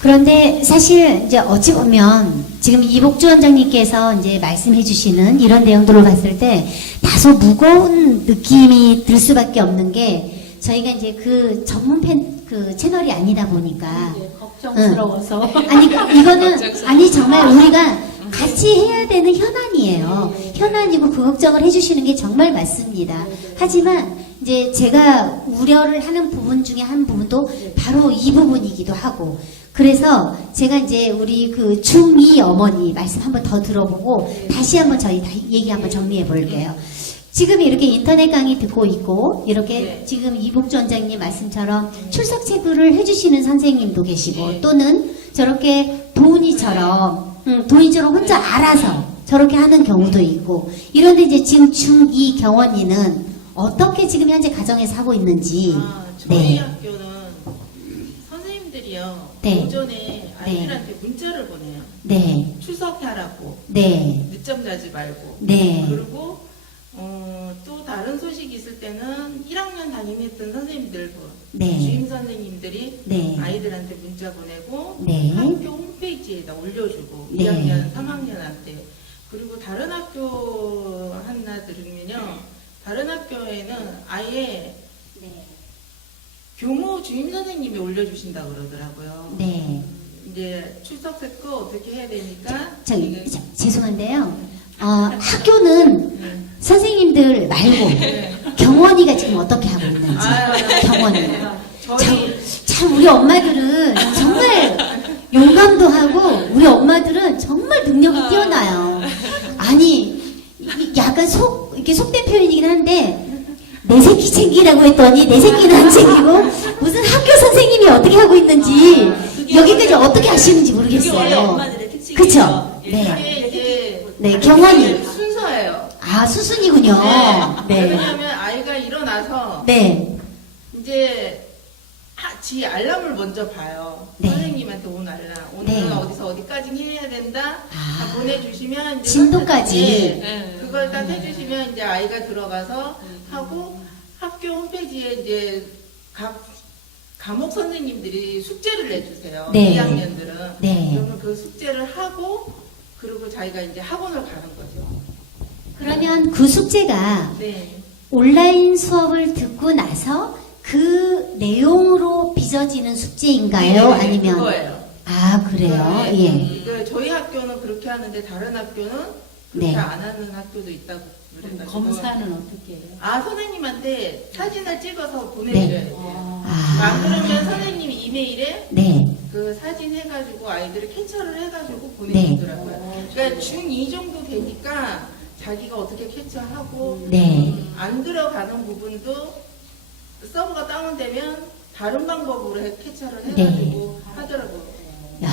그런데 사실 이제 어찌 보면 지금 이복주 원장님께서 이제 말씀해 주시는 이런 내용들을 봤을 때 다소 무거운 느낌이 들 수밖에 없는 게 저희가 이제 그 전문 그 채널이 아니다 보니까 이제 걱정스러워서. 아니 이거는 아니 정말 우리가 같이 해야 되는 현안이에요. 현안이고 그 걱정을 해주시는 게 정말 맞습니다. 하지만 이제 제가 우려를 하는 부분 중에 한 부분도 바로 이 부분이기도 하고 그래서 제가 이제 우리 그 중2 어머니 말씀 한번 더 들어보고 다시 한번 저희 얘기 한번 정리해 볼게요. 지금 이렇게 인터넷 강의 듣고 있고 이렇게 지금 이복주 원장님 말씀처럼 출석 체크를 해주시는 선생님도 계시고 또는 저렇게 도훈이처럼 혼자 알아서 저렇게 하는 경우도 있고 이런데 이제 지금 중2 경원이는 어떻게 지금 현재 가정에서 하고 있는지 저희 네. 학교는 선생님들이요 네. 오전에 아이들한테 문자를 보내요. 네. 출석하라고 네. 늦잠 자지 말고. 네. 그리고 또 다른 소식이 있을 때는 1학년 담임했던 선생님들, 네. 주임 선생님들이 네. 아이들한테 문자 보내고 네. 학교 홈페이지에다 올려주고 네. 2학년, 3학년한테 그리고 다른 학교 하나 들으면요 다른 학교에는 아예 교무 주임 선생님이 올려주신다 그러더라고요. 네. 이제 출석 체크 어떻게 해야 되니까 저기 죄송한데요. 학교는 선생님들 말고 경원이가 지금 어떻게 하고 있는지 경원이 참 우리 엄마들은 정말 용감도 하고 우리 엄마들은 정말 능력이 뛰어나요. 아니 약간 이렇게 속된 표현이긴 한데 내 새끼 챙기라고 했더니 내 새끼는 안 챙기고 무슨 학교 선생님이 어떻게 하고 있는지 여기까지 어떻게 하시는지 그게 원래 모르겠어요. 엄마들의 특징이에요. 그쵸? 이게 네. 이제 네, 경원이. 순서예요. 아, 수순이군요. 네. 왜냐하면 아이가 일어나서 네. 이제 지 알람을 먼저 봐요. 네. 선생님한테 온 알람. 오늘 네. 어디서 어디까지 해야 된다. 아. 다 보내주시면 이제 진도까지. 네. 그걸 딱 해주시면 이제 아이가 들어가서 하고 학교 홈페이지에 이제 각 과목 선생님들이 숙제를 내주세요. 네. 2학년들은. 네. 그러면 그 숙제를 하고 그리고 자기가 이제 학원을 가는 거죠. 그러면 그 숙제가 네. 온라인 수업을 듣고 나서 그 내용으로 빚어지는 숙제인가요? 네, 아니면 그거예요. 아 그래요? 네. 예. 저희 학교는 그렇게 하는데 다른 학교는 그렇게 네. 안 하는 학교도 있다고 그럼 그래가지고. 검사는 어떻게 해요? 아 선생님한테 사진을 찍어서 보내드려야 돼요. 아. 안 그러면 선생님 이메일에 네. 그 사진 해가지고 아이들을 캡처를 해가지고 네. 보내주더라고요. 그러니까 중2 정도 되니까 자기가 어떻게 캡처하고 네. 안 들어가는 부분도 서버가 다운되면 다른 방법으로 캡처를 해가지고 하더라고요. 야,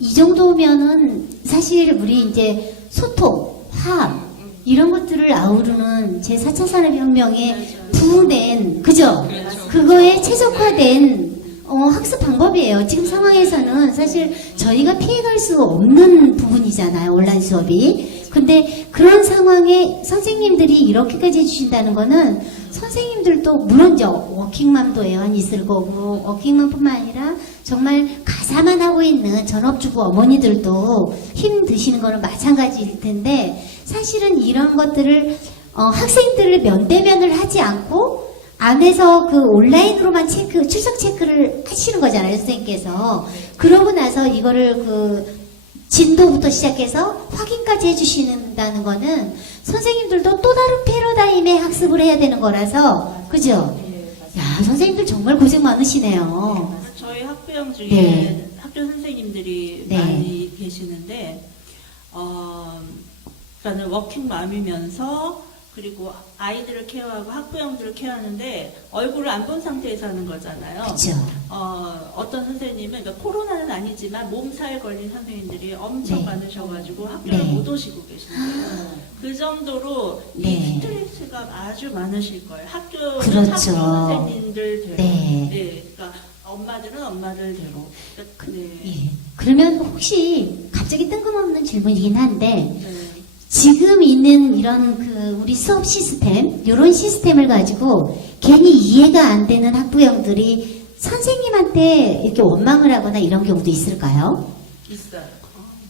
이 정도면은 사실 우리 이제 소통, 화합 이런 것들을 아우르는 제 4차 산업혁명에 부응된 그죠? 그거에 최적화된 학습 방법이에요. 지금 상황에서는 사실 저희가 피해갈 수 없는 부분이잖아요. 온라인 수업이. 근데 그런 상황에 선생님들이 이렇게까지 해주신다는 거는 선생님들도 물론 이제 워킹맘도 애환이 있을 거고 워킹맘뿐만 아니라 정말 가사만 하고 있는 전업주부 어머니들도 힘드시는 거는 마찬가지일 텐데 사실은 이런 것들을 학생들을 면대면을 하지 않고 안에서 그 온라인으로만 출석 체크를 하시는 거잖아요, 선생님께서. 그러고 나서 이거를 그 진도부터 시작해서 확인까지 해주신다는 거는 선생님들도 또 다른 패러다임의 학습을 해야 되는 거라서, 그죠? 야, 선생님들 정말 고생 많으시네요. 저희 학부형 중에 네. 학교 선생님들이 네. 많이 계시는데, 그러니까 워킹맘이면서 그리고 아이들을 케어하고 학부형들을 케어하는데 얼굴을 안 본 상태에서 하는 거잖아요. 그쵸. 어떤 선생님은 그러니까 코로나는 아니지만 몸살 걸린 선생님들이 엄청 네. 많으셔가지고 학교를 네. 못 오시고 계신데요. 그 정도로 네. 이 스트레스가 아주 많으실 거예요. 학교 그렇죠. 학교 선생님들대로. 네. 그러니까 엄마들은 엄마들대로. 그러니까, 네. 예. 그러면 혹시 갑자기 뜬금없는 질문이긴 한데, 네. 지금 있는 이런 그 우리 수업 시스템, 이런 시스템을 가지고 괜히 이해가 안 되는 학부형들이 선생님한테 이렇게 원망을 하거나 이런 경우도 있을까요? 있어요.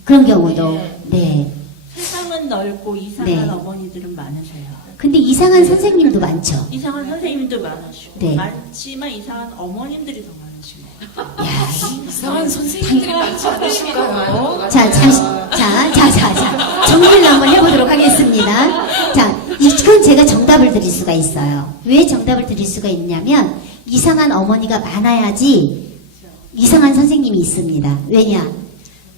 그런 경우도. 네. 네. 세상은 넓고 이상한 네. 어머니들은 많으세요. 근데 이상한 선생님도 많죠. 이상한 선생님도 많으시고 네. 많지만 이상한 어머님들이 더 많으신 것 같아요. 야, 이상한 선생님들이 많지 않으실까요? 자, 잠시, 자. 정리를 한번 해보도록 하겠습니다. 자, 이건 제가 정답을 드릴 수가 있어요. 왜 정답을 드릴 수가 있냐면, 이상한 어머니가 많아야지 이상한 선생님이 있습니다. 왜냐?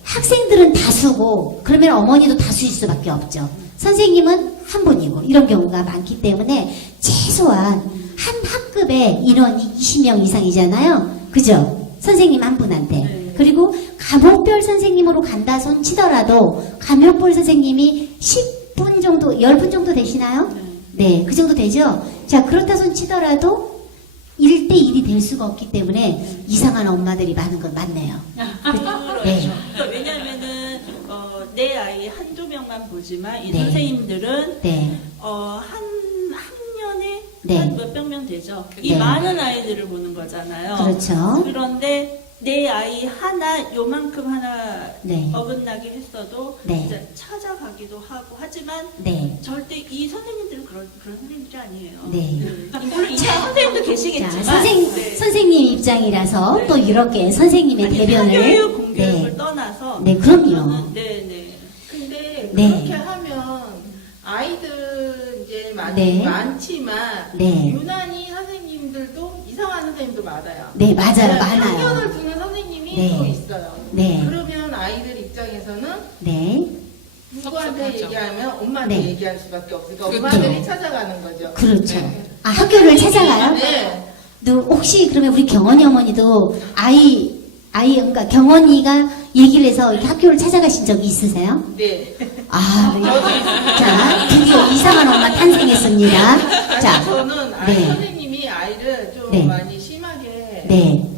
학생들은 다수고, 그러면 어머니도 다수일 수밖에 없죠. 선생님은 한 분이고, 이런 경우가 많기 때문에, 최소한 한 학급에 인원이 20명 이상이잖아요. 그죠? 선생님 한 분한테. 네. 그리고 과목별 선생님으로 간다 손 치더라도 과목별 선생님이 10분 정도, 10분 정도 되시나요? 네, 그 정도 되죠? 자, 그렇다 손 치더라도 1대1이 될 수가 없기 때문에 이상한 엄마들이 많은 건 맞네요. 그렇죠. 네. 그러니까 왜냐하면은 내 아이 한두 명만 보지만 이 네. 선생님들은 네, 한 학년에 네. 한 몇백 명 되죠. 이 네. 많은 아이들을 보는 거잖아요. 그렇죠. 그런데 내 아이 하나 요만큼 하나 네. 어긋나게 했어도 네. 이제 찾아가기도 하고 하지만 네. 절대 이 선생님들은 그런 선생님들이 아니에요. 네. 물론 이상한 선생님도 자, 계시겠지만 선생님 입장이라서 또 이렇게 선생님의 아니, 대변을. 사교육 공교육을 네. 떠나서 네, 그럼요. 저는 네. 근데 네. 그렇게 하면 아이들 이제 네. 많지만 네. 유난히 선생님들도 이상한 선생님도 많아요. 네, 맞아요. 많아요. 편견을 두는 선생님이 네. 또 있어요. 네. 그러면 아이들 입장에서는 네. 누구한테 섭섭하죠. 얘기하면 엄마한테 네. 얘기할 수밖에 없으니까 그렇죠. 엄마들이 찾아가는 거죠. 그렇죠. 네. 아, 학교를 찾아가요? 네. 혹시 그러면 우리 경원이 어머니도 그러니까 경원이가 얘기를 해서 이렇게 학교를 찾아가신 적이 있으세요? 네. 아, 네. 자, 드디어 이상한 엄마 탄생했습니다. 아니, 자, 저는 아이 네. 선생님이 아이를 좀 네. 많이 심하게 네.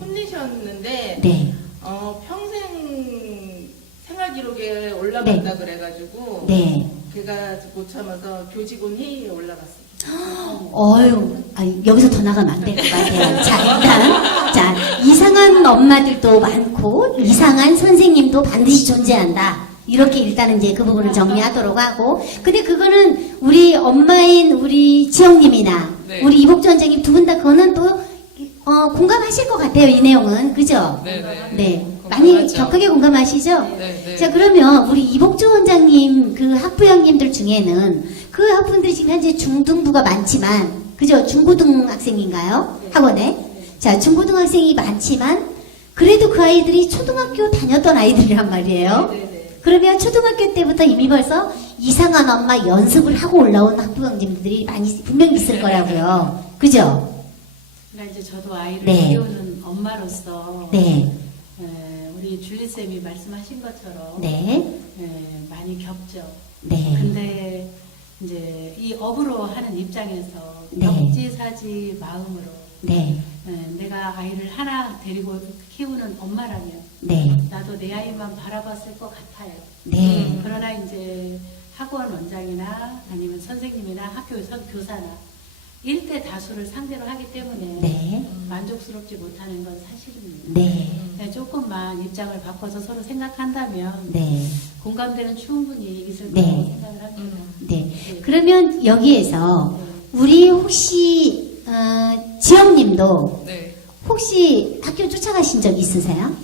네. 간다 그래가지고 네. 걔가 못 참아서 교직원 회의에 올라갔어요. 여기서 더 나가면 안 될 것 같아요. 자, 일단, 자, 이상한 엄마들도 많고, 이상한 선생님도 반드시 존재한다. 이렇게 일단은 이제 그 부분을 정리하도록 하고, 근데 그거는 우리 엄마인 우리 지영님이나, 네. 우리 이복주 원장님 두 분 다 그거는 또, 공감하실 것 같아요, 이 내용은. 그죠? 네네. 네. 많이 공감하죠. 격하게 공감하시죠? 네, 네. 자, 그러면 우리 이복주 원장님 그 학부형님들 중에는 그 학부분들이 지금 현재 중등부가 많지만, 그죠? 중고등학생인가요? 학원에? 자, 중고등학생이 많지만, 그래도 그 아이들이 초등학교 다녔던 아이들이란 말이에요. 그러면 초등학교 때부터 이미 벌써 이상한 엄마 연습을 하고 올라온 학부형님들이 많이 분명히 있을 거라고요. 그죠? 그러니까 이제 저도 아이를 네. 키우는 엄마로서 네. 우리 줄리쌤이 말씀하신 것처럼 네. 많이 겪죠. 네. 근데 이제 이 업으로 하는 입장에서 네. 역지사지 마음으로 네. 내가 아이를 하나 데리고 키우는 엄마라면 네. 나도 내 아이만 바라봤을 것 같아요. 네. 그러나 이제 학원 원장이나 아니면 선생님이나 학교 교사나 일대 다수를 상대로 하기 때문에 네. 만족스럽지 못하는 건 사실입니다. 네. 조금만 입장을 바꿔서 서로 생각한다면 네. 공감대는 충분히 있을 네. 거라고 생각을 합니다. 네. 그러면 여기에서 우리 혹시 지영님도 네. 혹시 학교 쫓아가신 적 있으세요?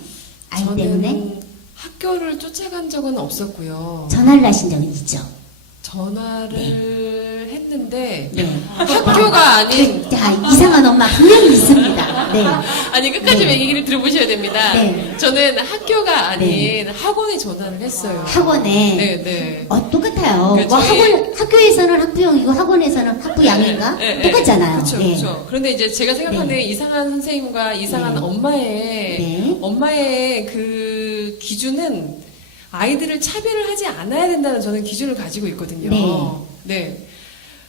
아이 때문에 저는 학교를 쫓아간 적은 없었고요. 전화를 하신 적은 있죠. 전화를 했는데 네. 학교가 아닌 자, 이상한 엄마 분명히 있습니다. 네. 아니 끝까지 네. 얘기를 들어보셔야 됩니다. 네. 저는 학교가 아닌 네. 학원에 전화를 했어요. 학원에 네. 똑같아요. 그러니까 뭐 저희- 학교에서는 학부형이고 학원에서는 학부양인가? 네, 똑같잖아요. 그렇죠, 네. 그렇죠. 그런데 이제 제가 생각하는 네. 이상한 선생님과 이상한 네. 엄마의 엄마의 그 기준은 아이들을 차별을 하지 않아야 된다는 저는 기준을 가지고 있거든요. 네.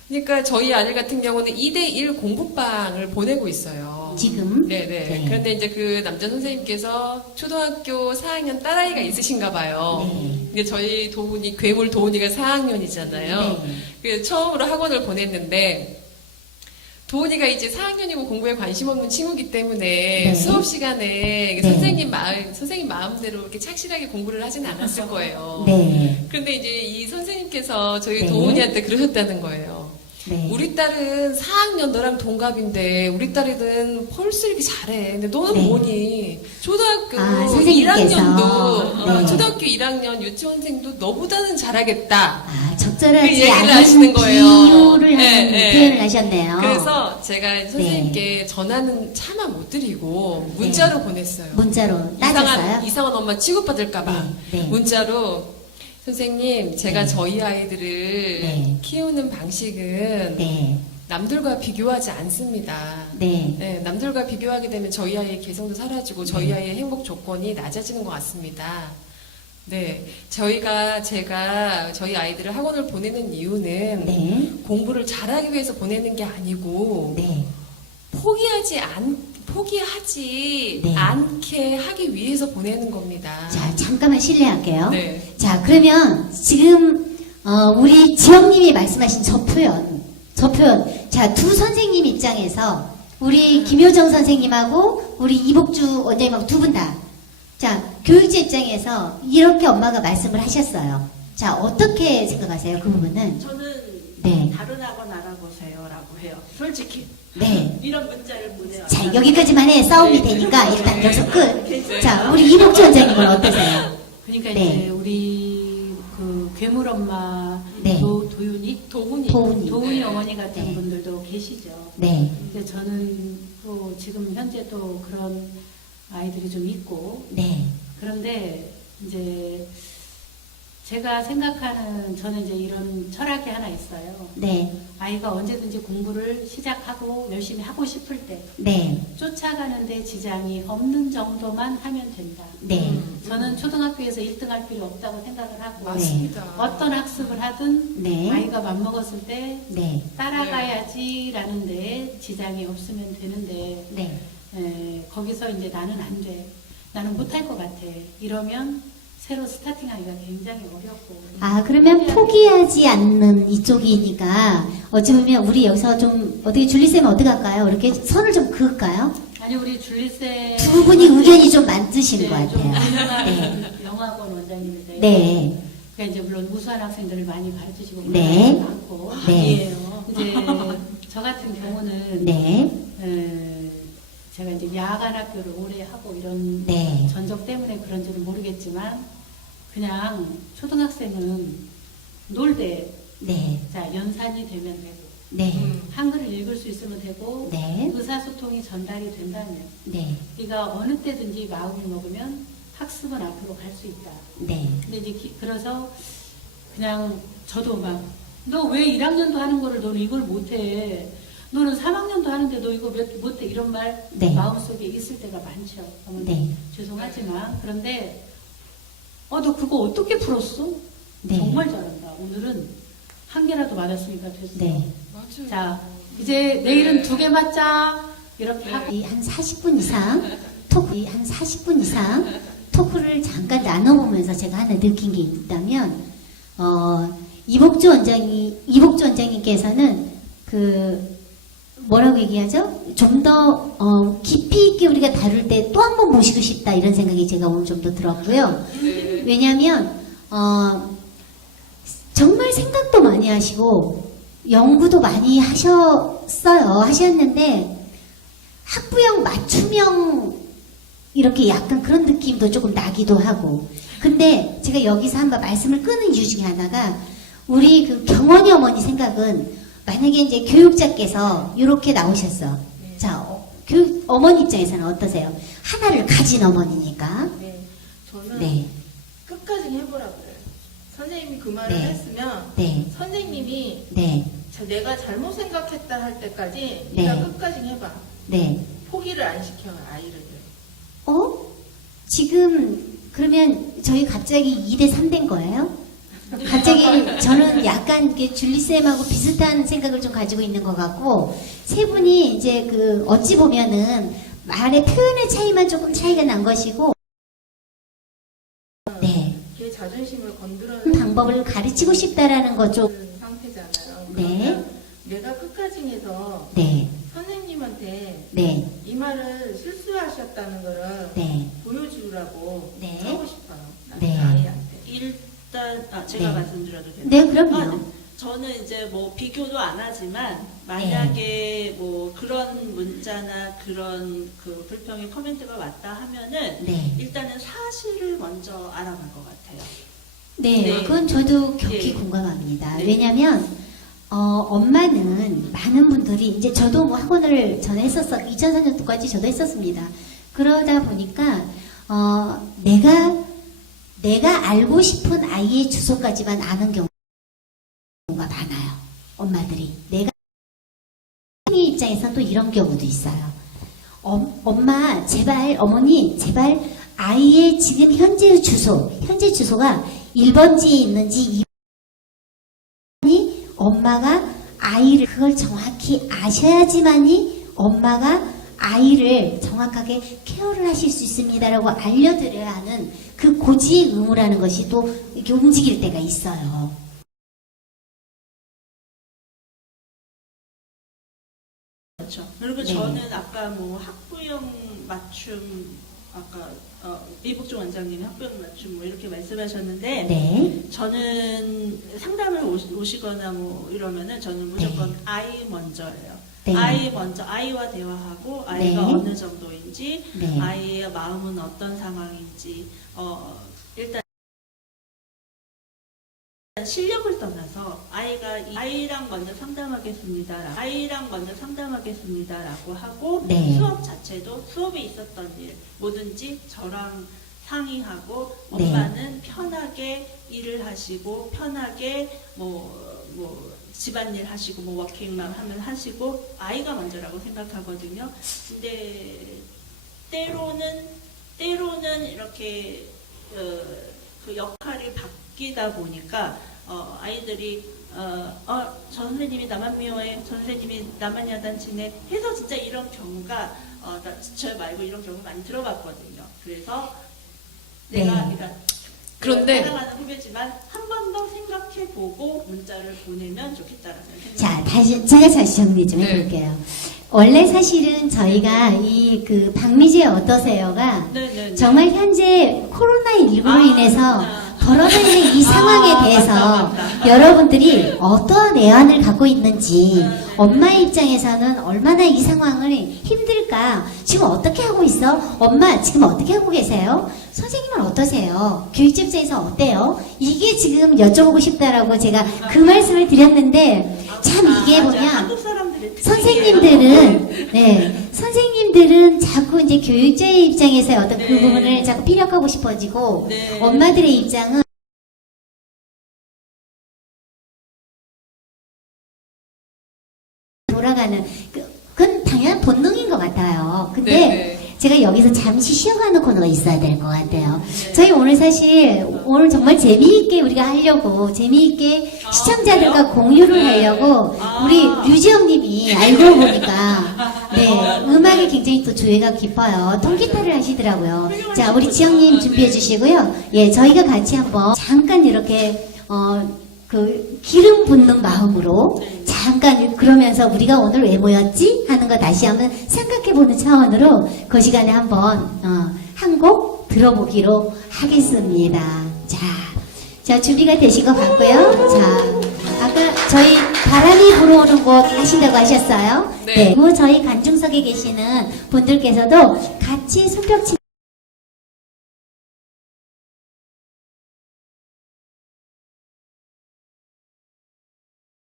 그러니까 저희 아들 같은 경우는 2대1 공부방을 보내고 있어요. 지금 네네. 네. 그런데 이제 그 남자 선생님께서 초등학교 4학년 딸아이가 있으신가 봐요. 네. 근데 저희 도훈이, 괴물 도훈이가 4학년이잖아요. 네. 그래서 처음으로 학원을 보냈는데, 도훈이가 이제 4학년이고 공부에 관심 없는 친구기 때문에 네. 수업 시간에 네. 선생님 마음대로 이렇게 착실하게 공부를 하진 않았을 거예요. 네. 그런데 이제 이 선생님께서 저희 네. 도훈이한테 그러셨다는 거예요. 네. 우리 딸은 4학년 너랑 동갑인데 우리 딸이든 펄스 이렇게 잘해. 근데 너는 네. 뭐니? 초등학교 선생님께서. 1학년도 네. 초등학교 1학년 유치원생도 너보다는 잘하겠다. 아, 그 적절하지 얘기를 않은 하시는 거예요. 비유를 네, 하는 네. 표현을 하셨네요. 그래서 제가 선생님께 전화는 차마 못 드리고 문자로 보냈어요. 문자로 따졌어요? 이상한 엄마 취급받을까봐 네, 네. 문자로 선생님 제가 네. 저희 아이들을 네. 키우는 방식은 네. 남들과 비교하지 않습니다. 네. 네, 남들과 비교하게 되면 저희 아이의 개성도 사라지고 저희 아이의 행복 조건이 낮아지는 것 같습니다. 네, 제가 저희 아이들을 학원을 보내는 이유는 네. 공부를 잘하기 위해서 보내는 게 아니고 네. 포기하지 네. 않게 하기 위해서 보내는 겁니다. 자, 잠깐만 실례할게요. 네. 자, 그러면 지금 우리 지영님이 말씀하신 저 표현. 자, 두 선생님 입장에서 우리 김효정 선생님하고 우리 이복주 원장님하고 두 분 다. 자, 교육자 입장에서 이렇게 엄마가 말씀을 하셨어요. 자, 어떻게 생각하세요? 그 부분은? 저는 네. 다른 학원 알아보세요라고 해요. 솔직히 네. 이런 문자를 보내요. 자, 여기까지만 해. 싸움이 되니까 일단 여기서 끝. 자, 우리 이복주 원장님은 어떠세요? 그러니까 네. 이제 우리 그 괴물 엄마 네. 도훈이 네. 어머니 같은 네. 분들도 계시죠. 네. 근데 저는 또 지금 현재 또 그런 아이들이 좀 있고 네. 그런데 이제 제가 생각하는 저는 이제 이런 철학이 하나 있어요. 네. 아이가 언제든지 공부를 시작하고 열심히 하고 싶을 때 네. 쫓아가는데 지장이 없는 정도만 하면 된다. 네. 저는 초등학교에서 1등할 필요 없다고 생각을 하고 맞습니다. 어떤 학습을 하든 네. 아이가 맘먹었을 때 네. 따라가야지라는 데 지장이 없으면 되는데 네. 거기서 이제 나는 안 돼. 나는 못할 것 같아. 이러면 새로 스타팅하기가 굉장히 어렵고. 아, 그러면 포기하지 않는 이쪽이니까 어찌 보면 우리 여기서 좀 어떻게 줄리쌤 어떻게 할까요? 이렇게 선을 좀 그을까요? 아니 우리 줄리쌤 두 분이 의견이 좀 많으신 것 좀 같아요. 유명한 네. 영화관 원장님인데 네. 그러니까 이제 물론 우수한 학생들을 많이 가르치시고 네. 그런 많고 네. 이제 저 같은 경우는 네. 제가 이제 야간 학교를 오래 하고 이런 네. 전적 때문에 그런지는 모르겠지만 그냥 초등학생은 놀되 네. 자 연산이 되면 되고 네. 한글을 읽을 수 있으면 되고 네. 의사소통이 전달이 된다면 네. 네가 어느 때든지 마음을 먹으면 학습은 앞으로 갈 수 있다. 네. 근데 이제 그래서 그냥 저도 막 너 왜 1학년도 하는 거를 너는 이걸 못해? 너는 3학년도 하는데 너 이거 못해? 이런 말 네. 마음속에 있을 때가 많죠. 어머니, 네. 죄송하지만 그런데 너 그거 어떻게 풀었어? 네. 정말 잘한다. 오늘은 한 개라도 맞았으니까 됐어. 네. 맞아요. 자 이제 내일은 2개 맞자. 이렇게 하고 한 40분 이상 한 40분 이상 토크를 잠깐 나눠보면서 제가 하나 느낀 게 있다면 이복주 원장님께서는 그 뭐라고 얘기하죠? 좀 더 깊이 있게 우리가 다룰 때 또 한 번 모시고 싶다 이런 생각이 제가 오늘 좀 더 들었고요. 왜냐하면 정말 생각도 많이 하시고 연구도 많이 하셨는데 학부형 맞춤형 이렇게 약간 그런 느낌도 조금 나기도 하고. 근데 제가 여기서 한번 말씀을 끄는 이유 중에 하나가 우리 그 경원이 어머니 생각은 만약에 이제 교육자께서 이렇게 나오셨어. 자, 교육 어머니 입장에서는 어떠세요? 하나를 가진 어머니니까. 네. 저는 네, 끝까지 해보라 그래요. 선생님이 그 말을 네. 했으면 네, 선생님이 네, 내가 잘못 생각했다 할 때까지 네. 네가 끝까지 해봐. 네. 포기를 안 시켜요, 아이를. 지금 그러면 저희 갑자기 2대 3된 거예요? 갑자기 저는 약간 이게 줄리쌤하고 비슷한 생각을 좀 가지고 있는 것 같고 세 분이 이제 그 어찌 보면은 말의 표현의 차이만 조금 차이가 난 것이고 네 걔 자존심을 건드려는 방법을 가르치고 싶다라는 거죠. 상태잖아요. 네. 그러면 내가 끝까지 해서 네, 선생님한테 네, 이 말을 실수하셨다는 거를 네, 보여주라고 네. 하고 싶어요. 네. 아이한테. 일단 제가 네. 말씀드려도 되나요? 네, 그럼요. 저는 이제 뭐 비교도 안 하지만 만약에 뭐 그런 문자나 그런 그 불평의 코멘트가 왔다 하면은 네, 일단은 사실을 먼저 알아볼 것 같아요. 네, 네. 그건 저도 격히 네. 공감합니다. 네. 왜냐면 엄마는 많은 분들이 이제 저도 뭐 학원을 전에 2004년도까지 저도 했었습니다. 그러다 보니까 내가 알고 싶은 아이의 주소까지만 아는 경우가 많아요. 엄마들이 내가 입장에서는 또 이런 경우도 있어요. 엄마 제발 어머니 제발 아이의 지금 현재 주소가 1번지에 있는지 2번지 엄마가 아이를 그걸 정확히 아셔야지만이 엄마가 아이를 정확하게 케어를 하실 수 있습니다라고 알려드려야 하는 그 고지의 의무라는 것이 또 이렇게 움직일 때가 있어요. 그렇죠. 그리고 네. 저는 아까 뭐 학부형 맞춤 아까 이복주 원장님이 학부형 맞춤 뭐 이렇게 말씀하셨는데 네, 저는 상담을 오시거나 뭐 이러면은 저는 무조건 아이 먼저예요. 네. 아이 먼저 아이와 대화하고 아이가 네. 어느 정도인지 네. 아이의 마음은 어떤 상황인지 일단 실력을 떠나서 아이랑 먼저 상담하겠습니다라고 하고 네. 수업 자체도 수업에 있었던 일 뭐든지 저랑 상의하고 네. 엄마는 편하게 일을 하시고 편하게 뭐 집안일 하시고 뭐 워킹맘 하면 하시고 아이가 먼저라고 생각하거든요. 근데 때로는 이렇게 그 역할이 바뀌다 보니까 아이들이 저 선생님이 나만 미워해, 저 선생님이 나만 야단치네 해서 진짜 이런 경우가 저 말고 이런 경우 많이 들어봤거든요. 그래서 내가 네. 그러니까 그런데 사랑하는 후배지만 한 번 더 생각해보고 문자를 보내면 좋겠다라는 생각. 자, 제가 다시 정리 좀 네. 해볼게요. 원래 사실은 저희가 이 그 박미재 어떠세요가 네네. 정말 현재 코로나19로 인해서 아. 벌어져 있는 이 상황에 대해서 맞다. 여러분들이 어떠한 애환을 갖고 있는지 네. 엄마의 입장에서는 얼마나 이 상황을 힘들까? 지금 어떻게 하고 있어? 엄마 지금 어떻게 하고 계세요? 선생님은 어떠세요? 교육자 입장에서 어때요? 이게 지금 여쭤보고 싶다라고 제가 그 말씀을 드렸는데 참 이게 맞아요. 보면 한국 사람들의 특징이에요. 선생님들은 선생님들은 자꾸 이제 교육자의 입장에서의 어떤 그 네. 부분을 자꾸 피력하고 싶어지고 네. 엄마들의 입장은 돌아가는 그건 당연한 본능인 것 같아요. 근데 네. 제가 여기서 잠시 쉬어가는 코너가 있어야 될 것 같아요. 저희 오늘 사실 오늘 정말 재미있게 우리가 하려고 재미있게 시청자들과 그래요? 공유를 네. 하려고 아. 우리 류지영님이 알고 보니까 네 음악이 굉장히 또 조예가 깊어요. 통기타를 하시더라고요. 자 우리 지영님 준비해 주시고요. 예 저희가 같이 한번 잠깐 이렇게 그 기름 붓는 마음으로 잠깐 그러면서 우리가 오늘 왜 모였지 하는 거 다시 한번 생각해보는 차원으로 그 시간에 한번 한 곡 들어보기로 하겠습니다. 자 준비가 되신 것 같고요. 자 아까 저희 바람이 불어오는 곳 하신다고 하셨어요. 네. 그리고 저희 관중석에 계시는 분들께서도 같이 손뼉치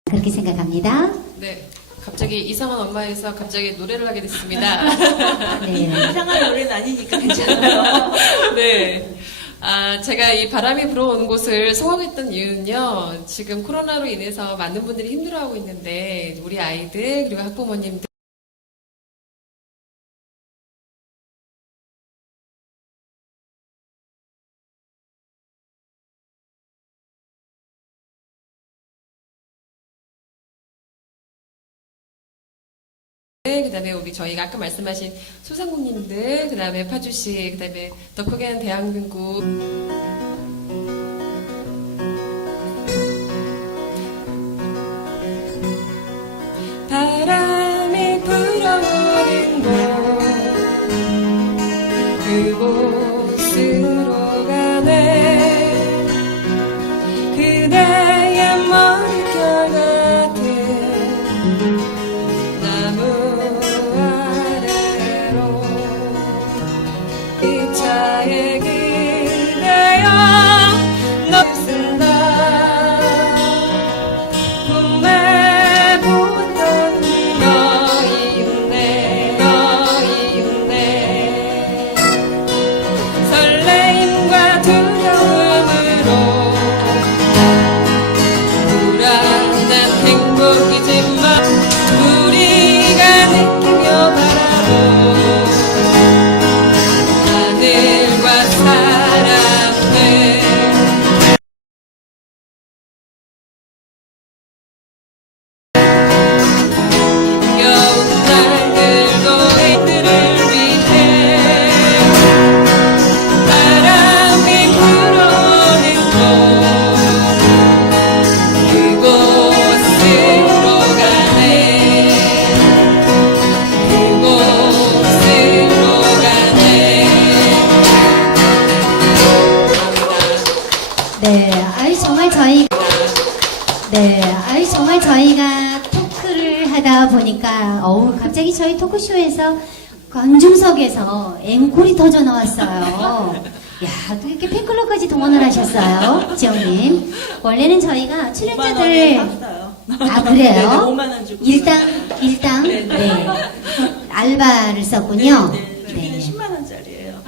그렇게 생각합니다. 네. 갑자기 이상한 엄마에서 갑자기 노래를 하게 됐습니다. 네. 이상한 노래는 아니니까 괜찮아요. 네. 제가 이 바람이 불어오는 곳을 소개했던 이유는요, 지금 코로나로 인해서 많은 분들이 힘들어하고 있는데, 우리 아이들, 그리고 학부모님들, 그 다음에 우리 저희가 아까 말씀하신 소상공인들, 그 다음에 파주시, 그 다음에 더 크게는 대한민국, 바람이 불어오는 곳 그곳으로 가네 그대의 머릿결 같은 나무 아래로 이 차에 기대어 너 쓴다 꿈에 보던 너희네 설레임과 두려움으로 불안한 행복이지만 우리가 느끼며 바라본 하늘과 사랑을 힘겨운 날들도 애들을 위해 바람이 불어오는 곳 그곳으로 가네 그곳으로 가네 아이 정말 저희가 토크를 하다 보니까 갑자기 저희 토크쇼에서 관중석에서 앵콜이 터져 나왔어요. 야, 또 이렇게 팬클럽까지 동원을 하셨어요, 지영님. 원래는 저희가 5만 출연자들 원에 샀어요. 그래요? 5만 원 주고. 일당 네. 알바를 썼군요. 네. 여기는 10만 원짜리예요.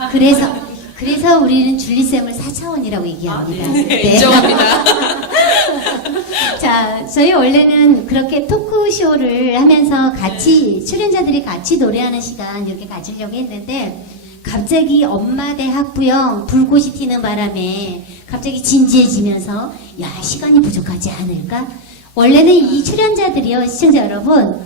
그래서 우리는 줄리쌤을 4차원이라고 얘기합니다. 네, 인정합니다. 자, 저희 원래는 그렇게 토크쇼를 하면서 같이, 출연자들이 같이 노래하는 시간 이렇게 가지려고 했는데, 갑자기 엄마 대 학부형 불꽃이 튀는 바람에 갑자기 진지해지면서, 야, 시간이 부족하지 않을까? 원래는 이 출연자들이요, 시청자 여러분,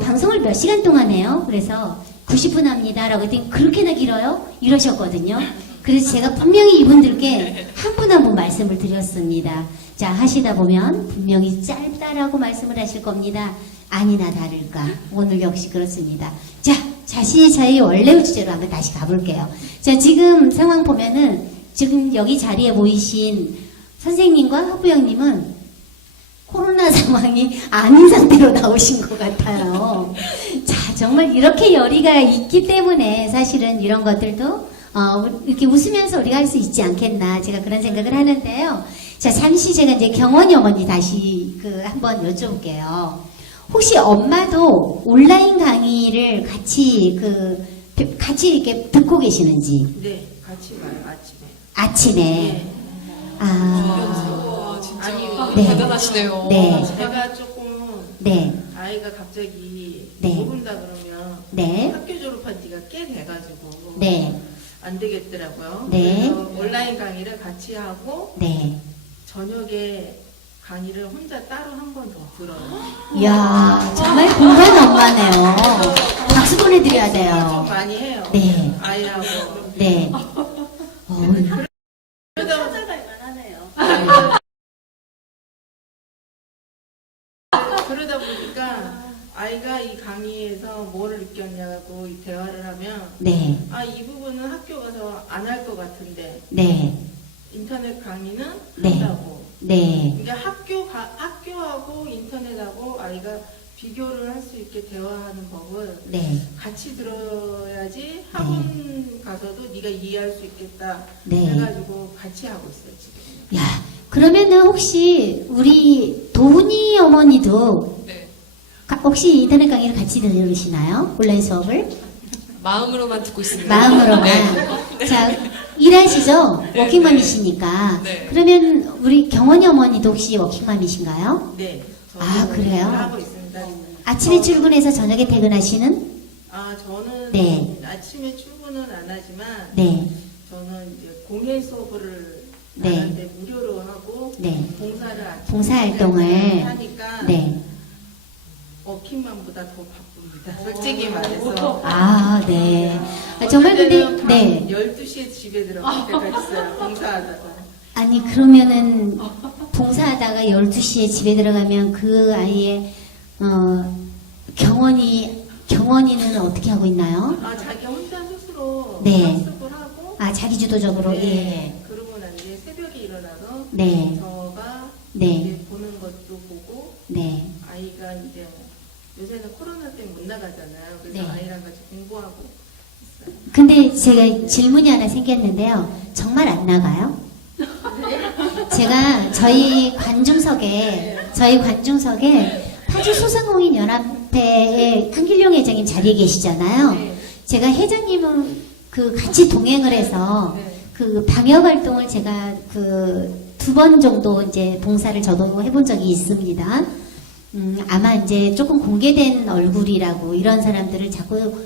방송을 몇 시간 동안 해요? 그래서 90분 합니다. 라고 했더니 그렇게나 길어요? 이러셨거든요. 그래서 제가 분명히 이분들께 한 분 한 분 말씀을 드렸습니다. 자, 하시다 보면 분명히 짧다라고 말씀을 하실 겁니다. 아니나 다를까. 오늘 역시 그렇습니다. 자, 자신이 저희 원래 주제로 한번 다시 가볼게요. 자, 지금 상황 보면은 지금 여기 자리에 모이신 선생님과 학부형님은 코로나 상황이 아닌 상태로 나오신 것 같아요. 자, 정말 이렇게 열의가 있기 때문에 사실은 이런 것들도 이렇게 웃으면서 우리가 할 수 있지 않겠나 제가 그런 생각을 하는데요. 자, 잠시 제가 이제 경원이 어머니 다시 한번 여쭤볼게요. 혹시 엄마도 온라인 강의를 같이 이렇게 듣고 계시는지? 네, 같이 봐요, 아침에. 아침에. 네. 아, 진짜 아니, 네. 대단하시네요. 네. 제가 조금 네, 아이가 갑자기 네. 모른다 그러면 네, 학교 졸업한 지가 꽤 돼가지고 네, 안 되겠더라고요. 네. 그래서 온라인 강의를 같이 하고 네. 저녁에 강의를 혼자 따로 한 번 더 들어요. 이야, 정말 공부한 엄마네요. 박수 보내드려야 좀 돼요. 많이 해요. 네. 아이하고. 네. 그러다 그러다 보니까 아이가 이 강의에서 뭘 느꼈냐고 이 대화를 하면 네, 아, 이 부분은 학교 가서 안 할 것 같은데 네, 인터넷 강의는 네. 한다고. 네, 그러니까 학교하고 인터넷하고 아이가 비교를 할 수 있게 대화하는 법을 네, 같이 들어야지 학원 가서도 네가 이해할 수 있겠다 네. 해가지고 같이 하고 있어요 지금. 야, 그러면은 혹시 우리 도훈이 어머니도 네. 혹시 인터넷 강의를 같이 들으시나요? 온라인 수업을? 마음으로만 듣고 있습니다. 마음으로만. 네. 자, 일하시죠? 네, 워킹맘이시니까. 네. 그러면 우리 경원이 어머니도 혹시 워킹맘이신가요? 네. 아, 그래요? 하고 있습니다. 아침에 출근해서 저녁에 퇴근하시는? 아, 저는 네. 아침에 출근은 안 하지만 네, 저는 이제 공예 수업을 네. 나한테 무료로 하고 네. 봉사를 아침에 봉사활동을. 하니까 네. 워킹맘보다 더 바쁩니다. 솔직히 말해서. 아, 네. 아, 정말 근데, 네. 12시에 집에 들어갈 때가 있어요. 봉사하다가. 아니, 그러면은, 봉사하다가 12시에 집에 들어가면 그 아이의, 경원이는 어떻게 하고 있나요? 아, 자기 혼자 스스로 네. 학습을 하고 아, 자기주도적으로, 예. 네. 그러고 난 뒤에 새벽에 일어나서 네. 저가 네. 이제 보는 것도 보고 네. 아이가 이제 요새는 코로나 때문에 못 나가잖아요. 그래서 네. 아이랑 같이 공부하고 있어요. 근데 제가 질문이 하나 생겼는데요. 정말 안 나가요? 제가 저희 관중석에 파주 소상공인 연합회의 한길용 회장님 자리에 계시잖아요. 네. 제가 회장님은 같이 동행을 해서 네. 방역 활동을 제가 2번 정도 이제 봉사를 저도 해본 적이 있습니다. 아마 이제 조금 공개된 얼굴이라고 이런 사람들을 자꾸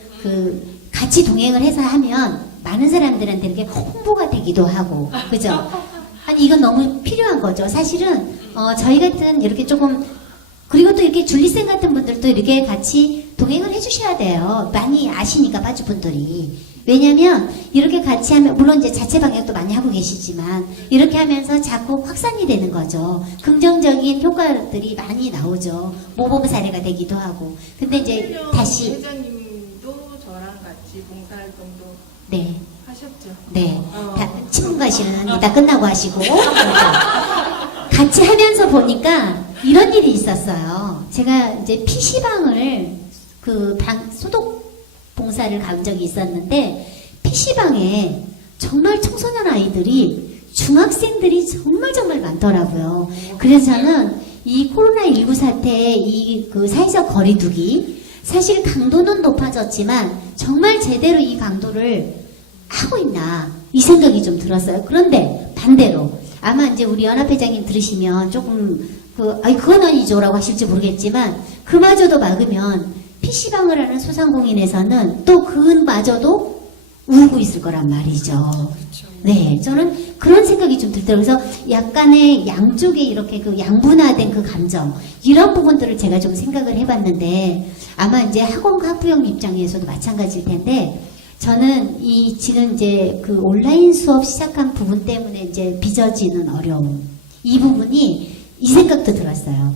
같이 동행을 해서 하면 많은 사람들한테 이렇게 홍보가 되기도 하고, 그죠? 아니, 이건 너무 필요한 거죠. 사실은, 저희 같은 이렇게 조금, 그리고 또 이렇게 줄리쌤 같은 분들도 이렇게 같이 동행을 해주셔야 돼요. 많이 아시니까, 파주 분들이. 왜냐면, 이렇게 같이 하면, 물론 이제 자체 방역도 많이 하고 계시지만, 이렇게 하면서 자꾸 확산이 되는 거죠. 긍정적인 효과들이 많이 나오죠. 모범 사례가 되기도 하고. 근데 이제 한길용 다시, 회장님도 저랑 같이 봉사활동도 네. 하셨죠. 네. 친문가시는 이따 끝나고 하시고. 같이 하면서 보니까 이런 일이 있었어요. 제가 이제 PC방을 소독 봉사를 간 적이 있었는데, PC방에 정말 청소년 아이들이, 중학생들이 정말 많더라고요. 그래서 저는 이 코로나19 사태의 사회적 거리두기, 사실 강도는 높아졌지만, 정말 제대로 이 강도를 하고 있나 이 생각이 좀 들었어요. 그런데 반대로 아마 이제 우리 연합회장님 들으시면 조금 그건 아니죠라고 하실지 모르겠지만 그마저도 막으면 PC방을 하는 소상공인에서는 또 그마저도 울고 있을 거란 말이죠. 네, 저는 그런 생각이 좀 들더라고요. 그래서 약간의 양쪽에 이렇게 양분화된 감정, 이런 부분들을 제가 좀 생각을 해봤는데, 아마 이제 학원과 학부형 입장에서도 마찬가지일 텐데, 저는 이 지금 이제 그 온라인 수업 시작한 부분 때문에 이제 빚어지는 어려움. 이 부분이 이 생각도 들었어요.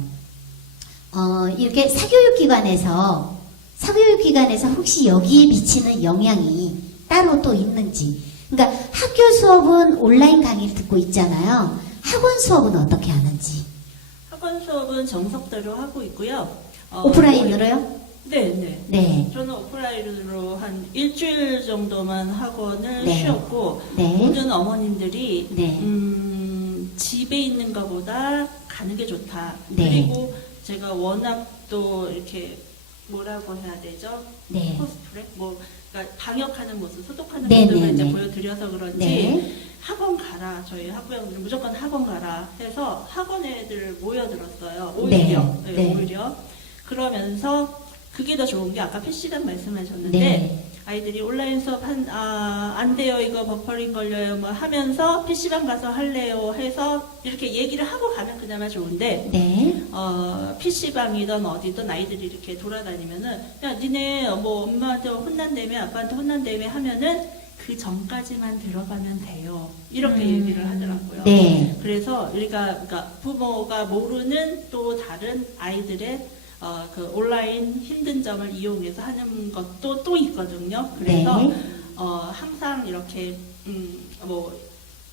이렇게 사교육기관에서 혹시 여기에 미치는 영향이 따로 또 있는지. 그러니까 학교 수업은 온라인 강의를 듣고 있잖아요. 학원 수업은 어떻게 하는지. 학원 수업은 정석대로 하고 있고요. 오프라인으로요? 네. 네. 저는 오프라인으로 한 일주일 정도만 학원을 네. 쉬었고 네. 모든 어머님들이 네. 집에 있는 것보다 가는 게 좋다. 네. 그리고 제가 워낙 또 이렇게 뭐라고 해야 되죠? 네. 코스프레? 그러니까 방역하는 모습, 소독하는 네, 모습을 네, 이제 네. 보여드려서 그런지 네. 학원 가라. 저희 학부형들은 무조건 학원 가라 해서 학원 애들 모여들었어요. 네, 오히려. 네. 오히려. 그러면서 그게 더 좋은 게 아까 PC방 말씀하셨는데 네. 아이들이 온라인 수업 안 돼요. 이거 버퍼링 걸려요. 뭐 하면서 PC방 가서 할래요 해서 이렇게 얘기를 하고 가면 그나마 좋은데 네. PC방이든 어디든 아이들이 이렇게 돌아다니면은 야 니네 뭐 엄마한테 혼난다며 아빠한테 혼난다며 하면은 그 전까지만 들어가면 돼요. 이렇게 얘기를 하더라고요. 네. 그래서 그러니까 부모가 모르는 또 다른 아이들의 그 온라인 힘든 점을 이용해서 하는 것도 또 있거든요. 그래서 네. 항상 이렇게 뭐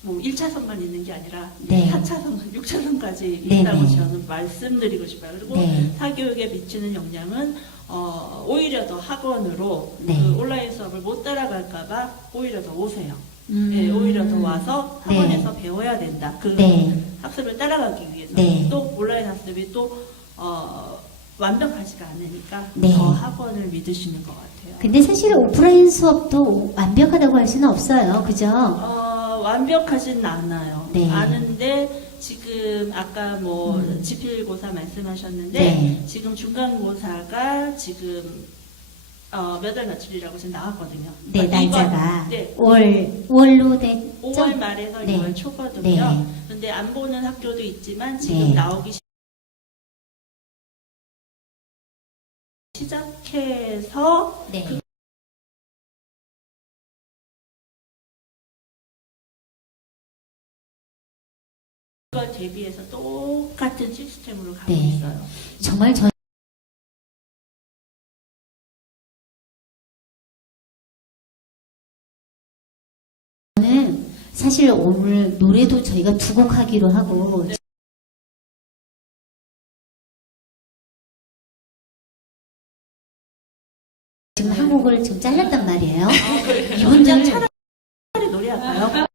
1차선만 있는 게 아니라 네. 4차선, 6차선까지 네, 있다고 네. 저는 말씀드리고 싶어요. 그리고 네. 사교육에 미치는 영향은 오히려 더 학원으로 네. 그 온라인 수업을 못 따라갈까봐 오히려 더 오세요. 음. 네, 오히려 더 와서 네. 학원에서 배워야 된다. 그 네. 학습을 따라가기 위해서 네. 또 온라인 학습이 또 완벽하지가 않으니까 네. 더 학원을 믿으시는 것 같아요. 근데 사실 오프라인 수업도 완벽하다고 할 수는 없어요. 그죠? 완벽하진 않아요. 네. 아는데 지금 아까 뭐 지필고사 말씀하셨는데 네. 지금 중간고사가 지금 몇 월 며칠이라고 지금 나왔거든요. 네, 그러니까 날짜가. 네. 5월로 됐죠? 5월 말에서 네. 6월 초거든요. 네. 근데 안 보는 학교도 있지만 지금 네. 나오기 시작해서 네. 그걸 대비해서 똑같은 시스템으로 가고 네. 있어요. 정말 저는 사실 오늘 노래도 저희가 두 곡 하기로 하고 네. 지금 한 곡을 지금 잘랐단 말이에요. 그냥 이분들 차라리 노래할까요?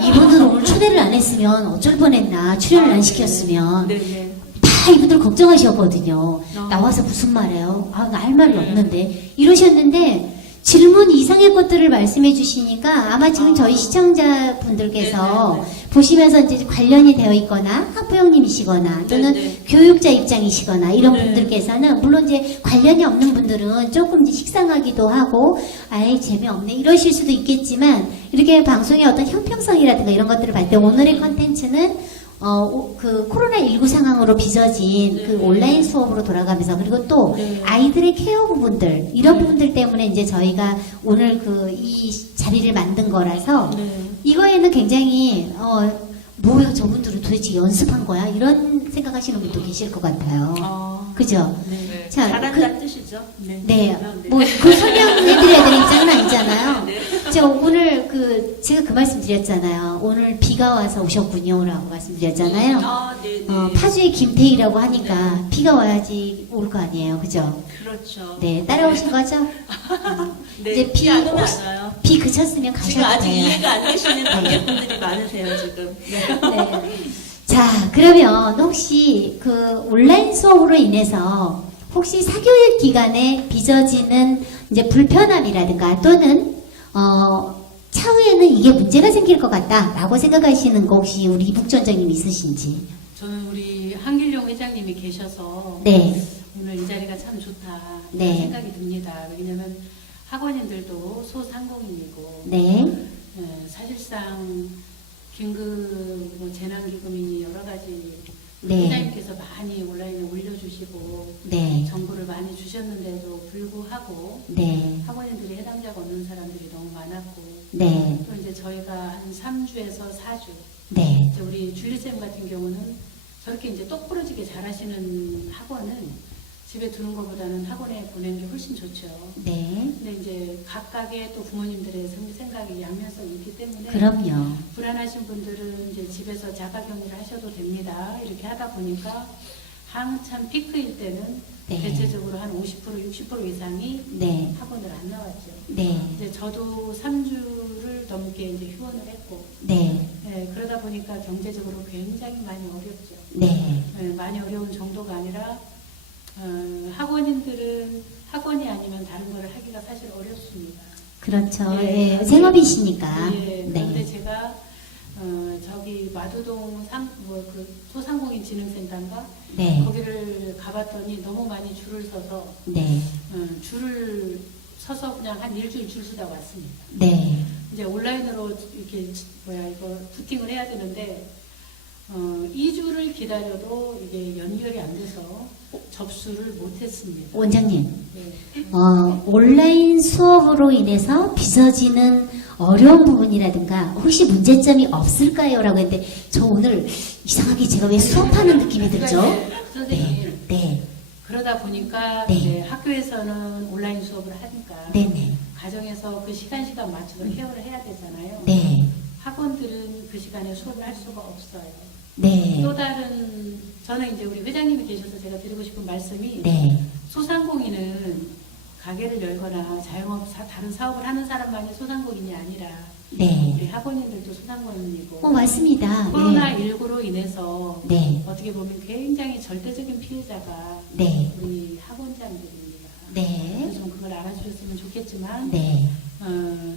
이분들 오늘 초대를 안 했으면 어쩔 뻔했나 출연을 안 시켰으면 네네. 다 이분들 걱정하셨거든요. 나와서 무슨 말해요? 나 할 말이 없는데 이러셨는데 질문 이상의 것들을 말씀해 주시니까 아마 지금 저희 시청자분들께서 보시면서 이제 관련이 되어 있거나 학부형님이시거나 또는 네네. 교육자 입장이시거나 이런 네. 분들께서는 물론 이제 관련이 없는 분들은 조금 이제 식상하기도 하고 아이 재미없네 이러실 수도 있겠지만 이렇게 방송의 어떤 형평성이라든가 이런 것들을 봤을 때 오늘의 컨텐츠는 그 코로나19 상황으로 빚어진 네. 그 온라인 수업으로 돌아가면서 그리고 또 네. 아이들의 케어 부분들 이런 네. 부분들 때문에 이제 저희가 오늘 그 이 자리를 만든 거라서 네. 이거에는 굉장히 뭐야 저분들은 도대체 연습한 거야 이런 생각하시는 분도 계실 것 같아요. 그죠? 네. 자, 잘한다는 뜻이죠. 네. 네, 뭐 그 설명해드려야 되는 입장은 아니잖아요. 네. 제가 오늘 제가 그 말씀 드렸잖아요. 오늘 비가 와서 오셨군요라고 말씀드렸잖아요. 네. 파주의 김태희라고 하니까 비가 와야지 올 거 아니에요, 그죠? 그렇죠. 네, 따라오신 거죠? 네. 이제 비 안 오면 혹시- 안 와요. 비 그쳤으면 지금 가셔도 아직 돼요. 이해가 안 되시는 관객분들이 많으세요, 지금. 네. 네. 자, 그러면 혹시 그 온라인 수업으로 인해서 혹시 사교육 기간에 빚어지는 이제 불편함이라든가 또는 차후에는 이게 문제가 생길 것 같다라고 생각하시는 거 혹시 우리 이북전장님 있으신지? 저는 우리 한길용 회장님이 계셔서 네. 오늘 이 자리가 참 좋다 네. 생각이 듭니다. 왜냐하면 학원인들도 소상공인이고 네. 사실상 긴급 뭐 재난기금이니 여러 가지 네. 회장님께서 많이 온라인에 올려주시고 네. 정보를 많이 주셨는데도 불구하고 네. 학원인들이 해당자가 없는 사람들이 너무 많았고 네. 또 이제 저희가 한 3주에서 4주 네. 이제 우리 줄리쌤 같은 경우는 저렇게 이제 똑부러지게 잘하시는 학원은 집에 두는 것보다는 학원에 보내는 게 훨씬 좋죠. 네. 근데 이제 각각의 또 부모님들의 생각이 양면성이 있기 때문에 그럼요. 불안하신 분들은 이제 집에서 자가격리를 하셔도 됩니다. 이렇게 하다 보니까 한참 피크일 때는 네. 대체적으로 한 50%, 60% 이상이 네. 학원을 안 나왔죠. 네. 이제 저도 3주를 넘게 이제 휴원을 했고, 네. 그러다 보니까 경제적으로 굉장히 많이 어렵죠. 네. 많이 어려운 정도가 아니라 학원인들은 학원이 아니면 다른 거를 하기가 사실 어렵습니다. 그렇죠. 예. 예. 생업이시니까. 예, 그런데 네. 제가 저기 마두동 그 소상공인 진흥센터인가 네. 거기를 가봤더니 너무 많이 줄을 서서 네. 줄을 서서 그냥 한 일주일 줄 서다 왔습니다. 네. 이제 온라인으로 이렇게 이거 부팅을 해야 되는데 2주를 기다려도 이게 연결이 안 돼서 접수를 못했습니다. 원장님. 네. 온라인 수업으로 인해서 빚어지는 어려운 부분이라든가 혹시 문제점이 없을까요? 라고 했는데 저 오늘 이상하게 제가 왜 수업하는 느낌이 들죠? 선생님, 네. 그러다 보니까 네. 이제 학교에서는 온라인 수업을 하니까 네네. 가정에서 그 시간 맞춰서 케어를 해야 되잖아요. 네. 학원들은 그 시간에 수업을 할 수가 없어요. 네. 또 다른 저는 이제 우리 회장님이 계셔서 제가 드리고 싶은 말씀이 네. 소상공인은 가게를 열거나 자영업 다른 사업을 하는 사람만이 소상공인이 아니라 네. 우리 학원인들도 소상공인이고 맞습니다. 코로나19로 인해서 네. 어떻게 보면 굉장히 절대적인 피해자가 네. 우리 학원장들입니다. 네. 그래서 좀 그걸 알아주셨으면 좋겠지만 네.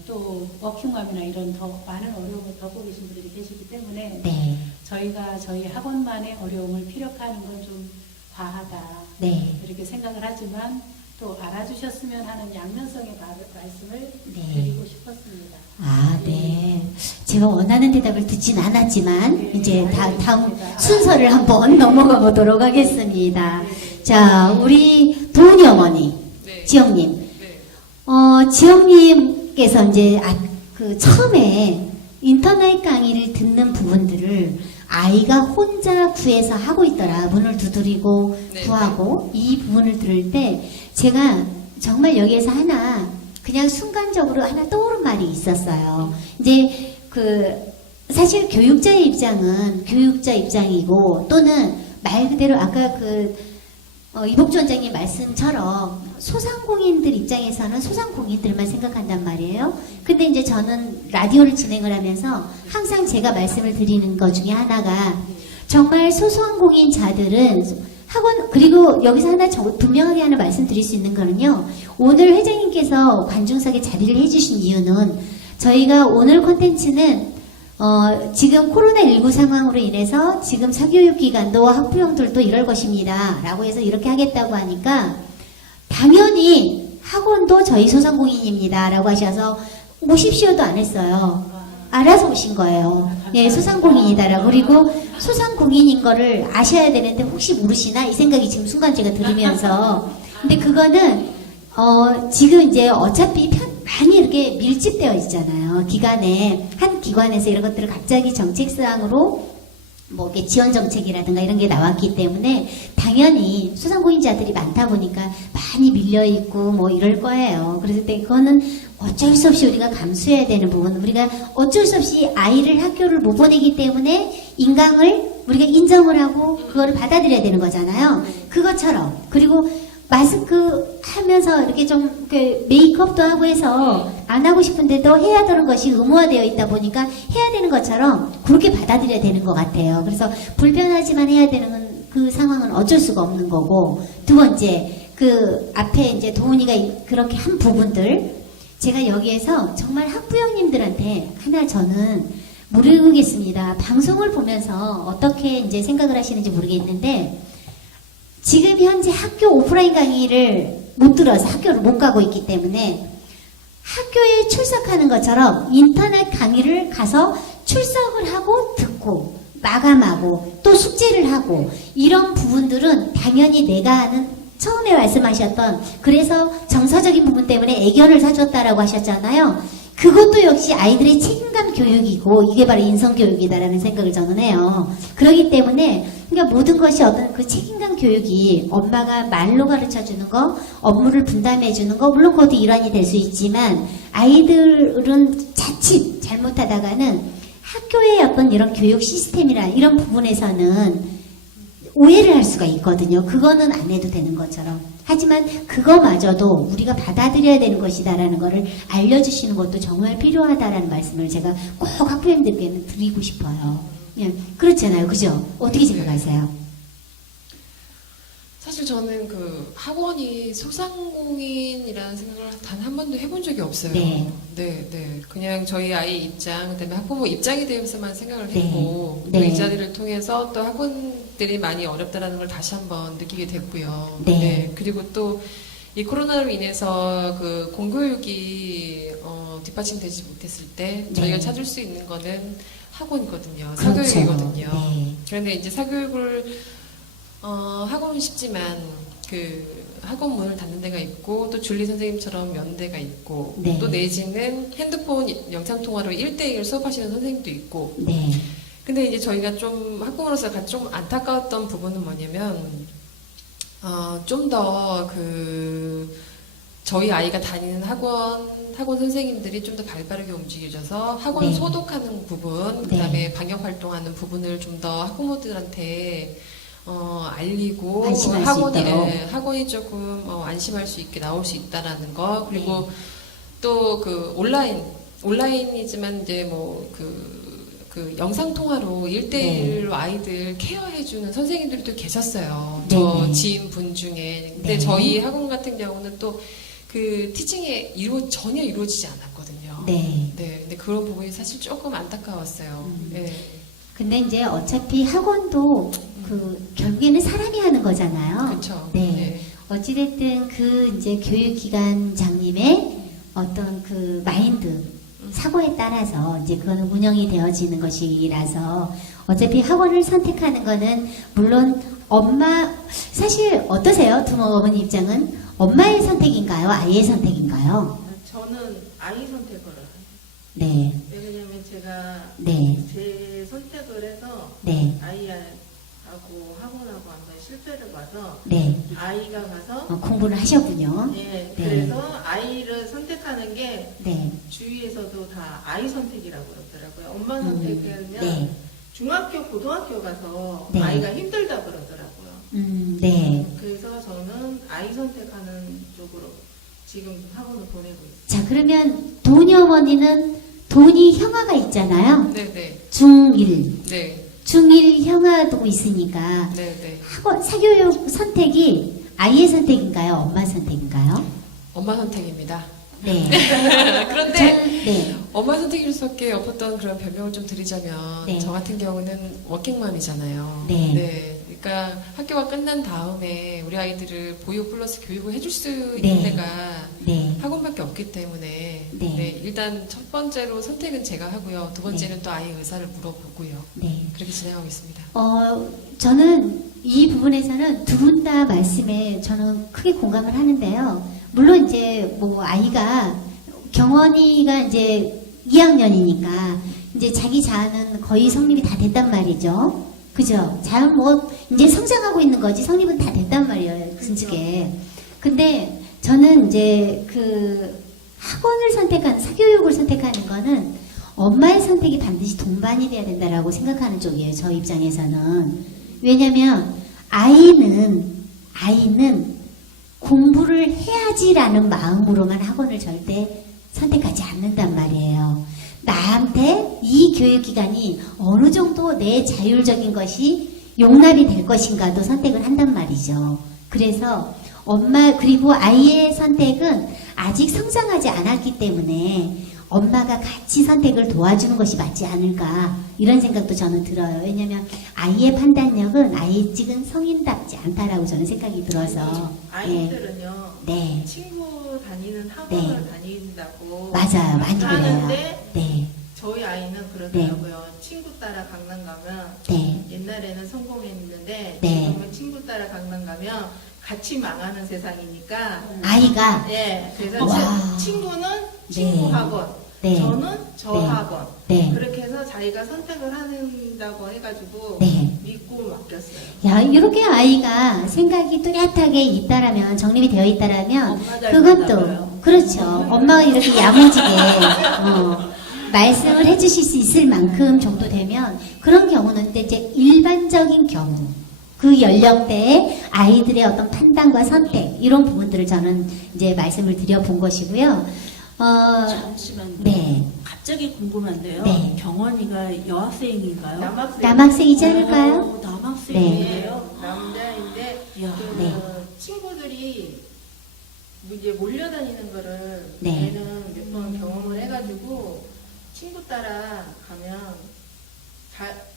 또 워킹맘이나 이런 더 많은 어려움을 겪고 계신 분들이 계시기 때문에 네. 저희가 저희 학원만의 어려움을 피력하는 건 좀 과하다 네. 이렇게 생각을 하지만 또 알아주셨으면 하는 양면성의 말씀을 네. 드리고 싶었습니다. 아, 네. 제가 원하는 대답을 듣진 않았지만, 네, 이제 다음 알겠습니다. 순서를 한번 넘어가 보도록 하겠습니다. 자, 우리 도은이 어머니, 네. 지영님. 네. 지영님께서 이제, 처음에 인터넷 강의를 듣는 부분들을 아이가 혼자 구해서 하고 있더라. 문을 두드리고 네. 구하고, 이 부분을 들을 때, 제가 정말 여기에서 하나, 그냥 순간적으로 하나 떠오른 말이 있었어요. 이제 사실 교육자의 입장은 교육자 입장이고 또는 말 그대로 아까 이복주 원장님 말씀처럼 소상공인들 입장에서는 소상공인들만 생각한단 말이에요. 근데 이제 저는 라디오를 진행을 하면서 항상 제가 말씀을 드리는 것 중에 하나가 정말 소상공인자들은 학원, 그리고 여기서 하나 분명하게 하나 말씀드릴 수 있는 거는요. 오늘 회장님께서 관중석에 자리를 해주신 이유는 저희가 오늘 콘텐츠는 지금 코로나19 상황으로 인해서 지금 사교육기관도 학부형들도 이럴 것입니다. 라고 해서 이렇게 하겠다고 하니까 당연히 학원도 저희 소상공인입니다. 라고 하셔서 오십시오도 안 했어요. 알아서 오신 거예요. 예, 소상공인이다라고. 그리고 소상공인인 거를 아셔야 되는데 혹시 모르시나? 이 생각이 지금 순간 제가 들으면서. 근데 그거는, 지금 이제 어차피 많이 이렇게 밀집되어 있잖아요. 기관에, 한 기관에서 이런 것들을 갑자기 정책사항으로 뭐 이게 지원 정책이라든가 이런 게 나왔기 때문에 당연히 소상공인자들이 많다 보니까 많이 밀려있고 뭐 이럴 거예요. 그래서 그거는 어쩔 수 없이 우리가 감수해야 되는 부분, 우리가 어쩔 수 없이 아이를 학교를 못 보내기 때문에 인강을 우리가 인정을 하고 그거를 받아들여야 되는 거잖아요. 그것처럼. 그리고 마스크 하면서 이렇게 좀 메이크업도 하고 해서 안 하고 싶은데도 해야 되는 것이 의무화되어 있다 보니까 해야 되는 것처럼 그렇게 받아들여야 되는 것 같아요. 그래서 불편하지만 해야 되는 그 상황은 어쩔 수가 없는 거고, 두 번째, 앞에 이제 도훈이가 그렇게 한 부분들, 제가 여기에서 정말 학부형님들한테 하나 저는 모르겠습니다. 방송을 보면서 어떻게 이제 생각을 하시는지 모르겠는데, 지금 현재 학교 오프라인 강의를 못 들어서 학교를 못 가고 있기 때문에 학교에 출석하는 것처럼 인터넷 강의를 가서 출석을 하고 듣고 마감하고 또 숙제를 하고 이런 부분들은 당연히 내가 하는 처음에 말씀하셨던 그래서 정서적인 부분 때문에 애견을 사줬다라고 하셨잖아요. 그것도 역시 아이들의 책임감 교육이고 이게 바로 인성교육이다라는 생각을 저는 해요. 그렇기 때문에 그러니까 모든 것이 어떤 그 책임감 교육이 엄마가 말로 가르쳐주는 거, 업무를 분담해주는 거 물론 그것도 일환이 될 수 있지만 아이들은 자칫 잘못하다가는 학교의 어떤 이런 교육 시스템이나 이런 부분에서는 오해를 할 수가 있거든요. 그거는 안 해도 되는 것처럼. 하지만 그거마저도 우리가 받아들여야 되는 것이다라는 거를 알려주시는 것도 정말 필요하다라는 말씀을 제가 꼭 학부모님들께는 드리고 싶어요. 예, 그렇잖아요. 그죠? 어떻게 생각하세요? 사실 저는 그 학원이 소상공인이라는 생각을 단 한 번도 해본 적이 없어요. 네. 네, 네. 그냥 저희 아이 입장, 그다음에 학부모 입장에 대해서만 생각을 네. 했고, 네. 또 이 자리를 통해서 또 학원들이 많이 어렵다라는 걸 다시 한번 느끼게 됐고요. 네. 그리고 또 이 코로나로 인해서 그 공교육이 뒷받침되지 못했을 때 네. 저희가 찾을 수 있는 거는 학원이거든요. 그렇죠. 사교육이거든요. 네. 그런데 이제 사교육을 학원은 쉽지만 그 학원 문을 닫는 데가 있고 또 줄리 선생님처럼 연대가 있고 네. 또 내지는 핸드폰 영상통화로 1대1 수업하시는 선생님도 있고 네. 근데 이제 저희가 좀 학부모로서 좀 안타까웠던 부분은 뭐냐면 좀 더 그 저희 아이가 다니는 학원 선생님들이 좀 더 발빠르게 움직여져서 학원 네. 소독하는 부분, 네. 그다음에 방역 활동하는 부분을 좀 더 학부모들한테 알리고 안심할 수 있도록. 학원이 조금 안심할 수 있게 나올 수 있다라는 거 그리고 네. 또 그 온라인이지만 이제 뭐 그 영상 통화로 1대1로 아이들 케어해주는 선생님들이 또 계셨어요. 저 네네. 지인분 중에. 근데 네. 저희 학원 같은 경우는 또 그 티칭에 전혀 이루어지지 않았거든요. 네. 네. 근데 그런 부분이 사실 조금 안타까웠어요. 네. 근데 이제 어차피 학원도 그 결국에는 사람이 하는 거잖아요. 그렇죠. 네. 어찌됐든 그 이제 교육기관장님의 어떤 그 마인드, 사고에 따라서 이제 그거는 운영이 되어지는 것이라서 어차피 학원을 선택하는 거는 물론 사실 어떠세요? 두모 어머니 입장은 엄마의 선택인가요? 아이의 선택인가요? 저는 아이 선택을 해요. 네. 왜냐면 제가 네. 제 선택을 해서 네. 아이하고 학원하고 한번 실패를 봐서 네. 아이가 가서 공부를 하셨군요. 네, 네. 그래서 아이를 선택하는 게 네. 주위에서도 다 아이 선택이라고 그러더라고요. 엄마 선택하면 네. 중학교, 고등학교 가서 네. 아이가 힘들다 그러더라고요. 네. 그래서 저는 아이 선택하는 쪽으로 지금 학원을 보내고 있어요. 자, 그러면 도니 어머니는 도니 형아가 있잖아요. 네. 중1. 네. 중1 형아도 있으니까 네. 학원 사교육 선택이 아이의 선택인가요? 엄마 선택인가요? 엄마 선택입니다. 네. 그런데 네. 엄마 선택일 수밖에 없었던 그런 변명을 좀 드리자면 네. 저 같은 경우는 워킹맘이잖아요. 네. 그러니까 학교가 끝난 다음에 우리 아이들을 보육 플러스 교육을 해줄 수 있는 네. 데가 네. 학원밖에 없기 때문에 네. 일단 첫 번째로 선택은 제가 하고요. 두 번째는 또 아이의 의사를 물어보고요. 네. 그렇게 진행하고 있습니다. 저는 이 부분에서는 두 분 다 말씀에 저는 크게 공감을 하는데요. 물론 이제 뭐 아이가 경원이가 이제 2학년이니까 이제 자기 자아는 거의 성립이 다 됐단 말이죠. 그죠? 자연 뭐 이제 성장하고 있는 거지 성립은 다 됐단 말이에요. 진즉에. 근데 저는 이제 그 학원을 선택하는 사교육을 선택하는 거는 엄마의 선택이 반드시 동반이 돼야 된다라고 생각하는 쪽이에요. 저 입장에서는. 왜냐면 아이는 공부를 해야지라는 마음으로만 학원을 절대 선택하지 않는단 말이에요. 나한테 이 교육기관이 어느 정도 내 자율적인 것이 용납이 될 것인가도 선택을 한단 말이죠. 그래서 그리고 아이의 선택은 아직 성장하지 않았기 때문에 엄마가 같이 선택을 도와주는 것이 맞지 않을까 이런 생각도 저는 들어요. 왜냐하면 아이의 판단력은 아이직은 성인답지 않다라고 저는 생각이 들어서 아이들은요. 네. 친구 다니는 학원을 네. 다닌다고 맞아요. 많이 그래요. 하는데 네. 저희 아이는 그러더라고요. 친구 따라 강남 가면 네. 옛날에는 성공했는데 네. 지금은 친구 따라 강남 가면 같이 망하는 세상이니까 아이가 예, 그래서 와. 친구는 친구 네. 학원, 네. 저는 저 네. 학원 네. 그렇게 해서 자기가 선택을 한다고 해가지고 네. 믿고 맡겼어요. 야, 이렇게 아이가 생각이 뚜렷하게 있다라면, 정립이 되어 있다라면, 엄마 잘 그것도, 만나봐요. 그렇죠. 엄마가 이렇게 야무지게, 말씀을 해주실 수 있을 만큼 정도 되면, 그런 경우는 근데 이제 일반적인 경우, 그 연령대의 아이들의 어떤 판단과 선택, 이런 부분들을 저는 이제 말씀을 드려본 것이고요. 잠시만요. 네. 갑자기 궁금한데요. 네. 경원이가 여학생인가요? 남학생이지 않을까요? 남학생이에요? 남자인데 이야. 그 네. 친구들이 이제 몰려다니는 거를 네. 얘는 몇 번 경험을 해가지고 친구 따라 가면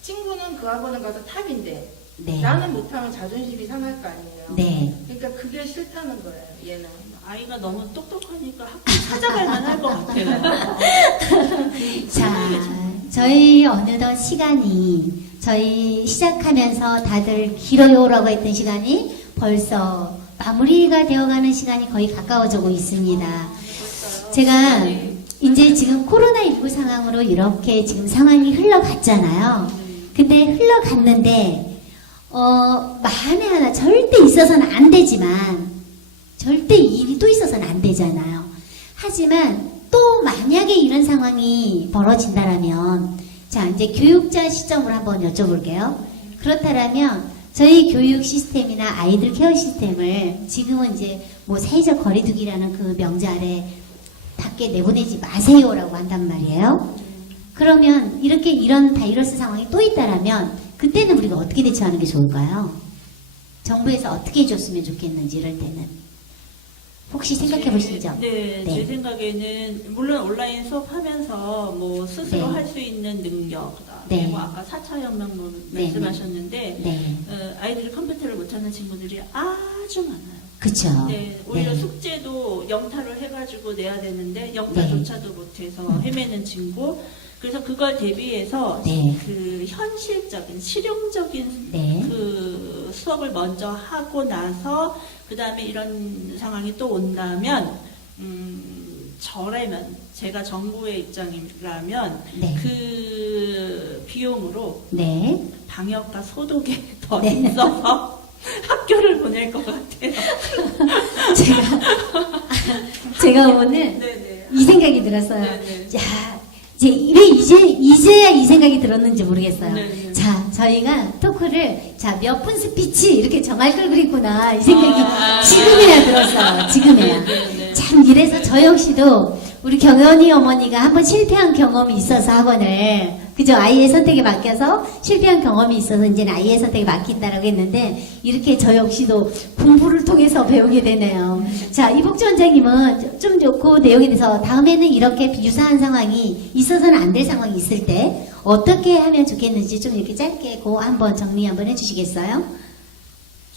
친구는 그 학원을 가서 탑인데 네. 나는 못하면 자존심이 상할 거 아니에요. 네. 그러니까 그게 싫다는 거예요. 얘는. 아이가 너무 똑똑하니까 학교 찾아갈 만할 것 같아요. 자, 저희 어느덧 시간이 저희 시작하면서 다들 길어요라고 했던 시간이 벌써 마무리가 되어가는 시간이 거의 가까워지고 있습니다. 제가 이제 지금 코로나19 상황으로 이렇게 지금 상황이 흘러갔잖아요. 근데 흘러갔는데 만에 하나 절대 있어서는 안 되지만 절대 일이 또 있어서는 안 되잖아요. 하지만 또 만약에 이런 상황이 벌어진다라면 자 이제 교육자 시점으로 한번 여쭤볼게요. 그렇다라면 저희 교육 시스템이나 아이들 케어 시스템을 지금은 이제 뭐 사회적 거리두기라는 그 명제 아래 밖에 내보내지 마세요라고 한단 말이에요. 그러면 이렇게 이런 바이러스 상황이 또 있다라면 그때는 우리가 어떻게 대처하는 게 좋을까요? 정부에서 어떻게 해줬으면 좋겠는지 이럴 때는 혹시 생각해 보시죠? 네, 네. 제 생각에는 물론 온라인 수업하면서 뭐 스스로 네. 할 수 있는 능력, 네. 그리고 아까 4차 혁명 네. 말씀하셨는데 네, 아이들이 컴퓨터를 못하는 친구들이 아주 많아요. 그쵸. 네, 오히려 네. 숙제도 영타를 해가지고 내야 되는데 영타조차도 못해서 헤매는 친구. 그래서 그걸 대비해서 네. 그 현실적인 실용적인 네. 그 수업을 먼저 하고 나서 그 다음에 이런 상황이 또 온다면 저라면 제가 정부의 입장이라면 네. 그 비용으로 네. 방역과 소독에 더 네. 힘써서 학교를 보낼 것 같아요. 제가 오늘 네네. 이 생각이 들었어요. 네네. 야, 왜 이제야 이 생각이 들었는지 모르겠어요. 네네. 자, 저희가 토크를 몇 분 스피치 이렇게 정할 걸 그랬구나 이 생각이 지금이야 들었어요. 지금이야. 네네. 참 이래서 저 역시도 우리 경연이 어머니가 한번 실패한 경험이 있어서 학원을 그죠? 아이의 선택에 맡겨서 실패한 경험이 있어서 이제는 아이의 선택에 맡긴다라고 했는데 이렇게 저 역시도 공부를 통해서 배우게 되네요. 자, 이복주 원장님은 좀 그 내용에 대해서 다음에는 이렇게 유사한 상황이 있어서는 안 될 상황이 있을 때 어떻게 하면 좋겠는지 좀 이렇게 짧게 한번 정리 한번 해주시겠어요?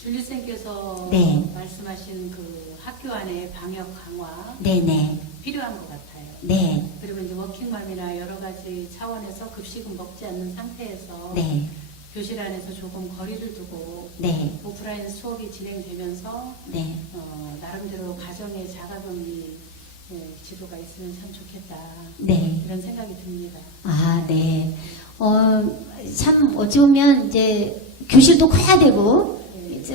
줄리쌤께서 네. 말씀하신 그 학교 안에 방역 강화 네네. 필요한 것 같아요. 네. 그리고 이제 워킹맘이나 여러 가지 차원에서 급식은 먹지 않는 상태에서 네. 교실 안에서 조금 거리를 두고 네. 오프라인 수업이 진행되면서 네. 나름대로 가정의 자가격리 지도가 있으면 참 좋겠다. 네. 이런 생각이 듭니다. 아, 네. 참, 어찌 보면, 이제, 교실도 커야 되고,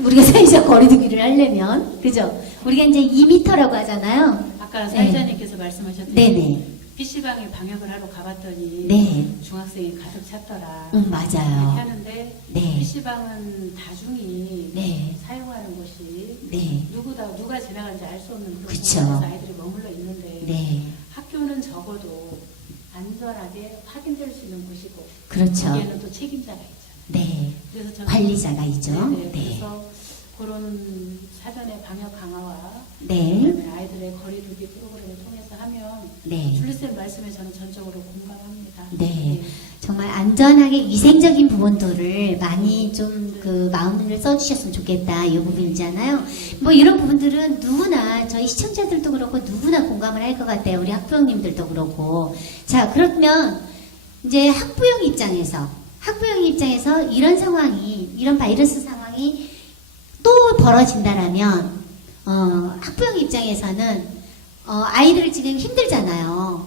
우리가 사회적 거리두기를 하려면, 그죠? 우리가 이제 2m라고 하잖아요. 아까 사회자님께서 말씀하셨듯이 네네. PC방에 방역을 하러 가봤더니 네. 중학생이 가득 찼더라. 맞아요. 이렇게 하는데 네. PC방은 다중이 네. 사용하는 곳이 네. 누가 지나가는지 알 수 없는 그런 그쵸. 곳에서 아이들이 머물러 있는데 네. 학교는 적어도 안전하게 확인될 수 있는 곳이고 그렇죠. 거기에는 또 책임자가 있잖아요. 네. 그래서 저는 관리자가 있죠. 네네. 네. 그래서 그런 사전의 방역 강화와 네. 그다음에 아이들의 거리두기 프로그램을 통해서 하면 네. 줄리쌤 말씀에 저는 전적으로 공감합니다. 네. 정말 안전하게 위생적인 부분들을 많이 좀 그 마음을 써주셨으면 좋겠다. 이 부분이잖아요. 뭐 이런 부분들은 누구나 저희 시청자들도 그렇고 누구나 공감을 할 것 같아요. 우리 학부형님들도 그렇고. 자, 그러면 이제 학부형 입장에서 이런 상황이, 이런 바이러스 상황이 또 벌어진다라면 학부형 입장에서는 아이들 지금 힘들잖아요.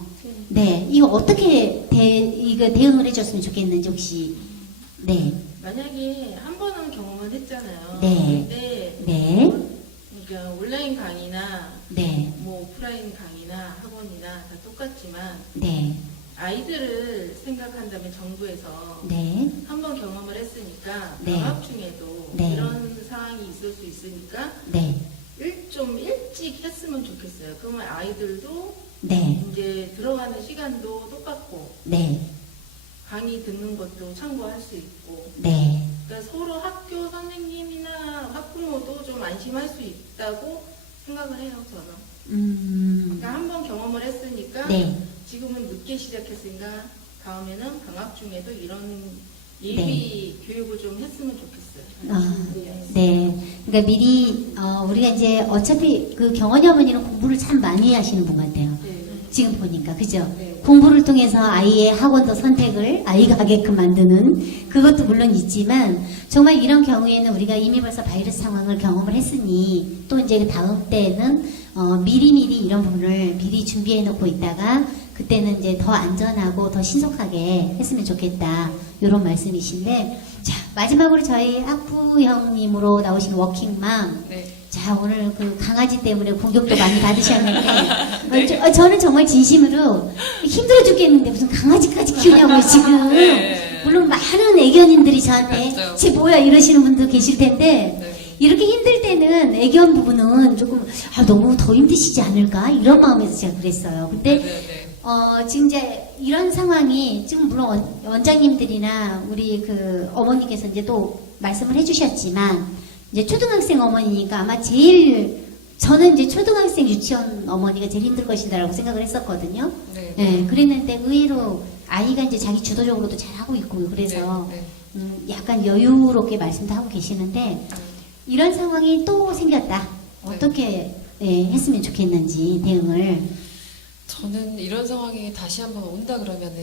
네, 이거 어떻게 이거 대응을 해줬으면 좋겠는지 혹시. 네. 만약에 한 번은 경험을 했잖아요. 네. 근데 네. 그러니까 온라인 강의나 네. 뭐 오프라인 강의나 학원이나 다 똑같지만 네. 아이들을 생각한다면 정부에서 네. 한 번 경험을 했으니까 네. 방학 중에도 네. 이런 상황이 있을 수 있으니까 네. 좀 일찍 했으면 좋겠어요. 그러면 아이들도 네. 이제 들어가는 시간도 똑같고 네. 강의 듣는 것도 참고할 수 있고 네. 그러니까 서로 학교 선생님이나 학부모도 좀 안심할 수 있다고 생각을 해요, 저는. 그러니까 한 번 경험을 했으니까 네. 지금은 늦게 시작했으니까 다음에는 방학 중에도 이런 예비 교육을 좀 했으면 좋겠어요. 네. 그러니까 미리 우리가 이제 어차피 그 경원이 어머니는 공부를 참 많이 하시는 분 같아요. 지금 보니까 그죠? 네. 공부를 통해서 아이의 학원도 선택을 아이가 하게끔 만드는 그것도 물론 있지만 정말 이런 경우에는 우리가 이미 벌써 바이러스 상황을 경험을 했으니 또 이제 그 다음 때는 미리미리 이런 부분을 미리 준비해 놓고 있다가 그때는 이제 더 안전하고 더 신속하게 했으면 좋겠다 이런 말씀이신데 자 마지막으로 저희 학부형님으로 나오신 워킹맘 네. 자 오늘 그 강아지 때문에 공격도 많이 받으셨는데 저는 정말 진심으로 힘들어 죽겠는데 무슨 강아지까지 키우냐고요 지금 네. 물론 많은 애견인들이 저한테 그렇죠. 쟤 뭐야 이러시는 분도 계실 텐데 네. 이렇게 힘들 때는 애견 부분은 조금 너무 더 힘드시지 않을까 이런 마음에서 제가 그랬어요. 근데 네. 지금 이제 이런 상황이 지금 물론 원장님들이나 우리 그 어머니께서 이제 또 말씀을 해주셨지만 이제 초등학생 어머니니까 아마 저는 이제 초등학생 유치원 어머니가 제일 힘들 것이다라고 생각을 했었거든요. 네. 네, 그랬는데 의외로 아이가 이제 자기 주도적으로도 잘 하고 있고 그래서 네. 약간 여유롭게 말씀도 하고 계시는데 이런 상황이 또 생겼다. 어떻게 했으면 좋겠는지 대응을. 저는 이런 상황이 다시 한번 온다 그러면은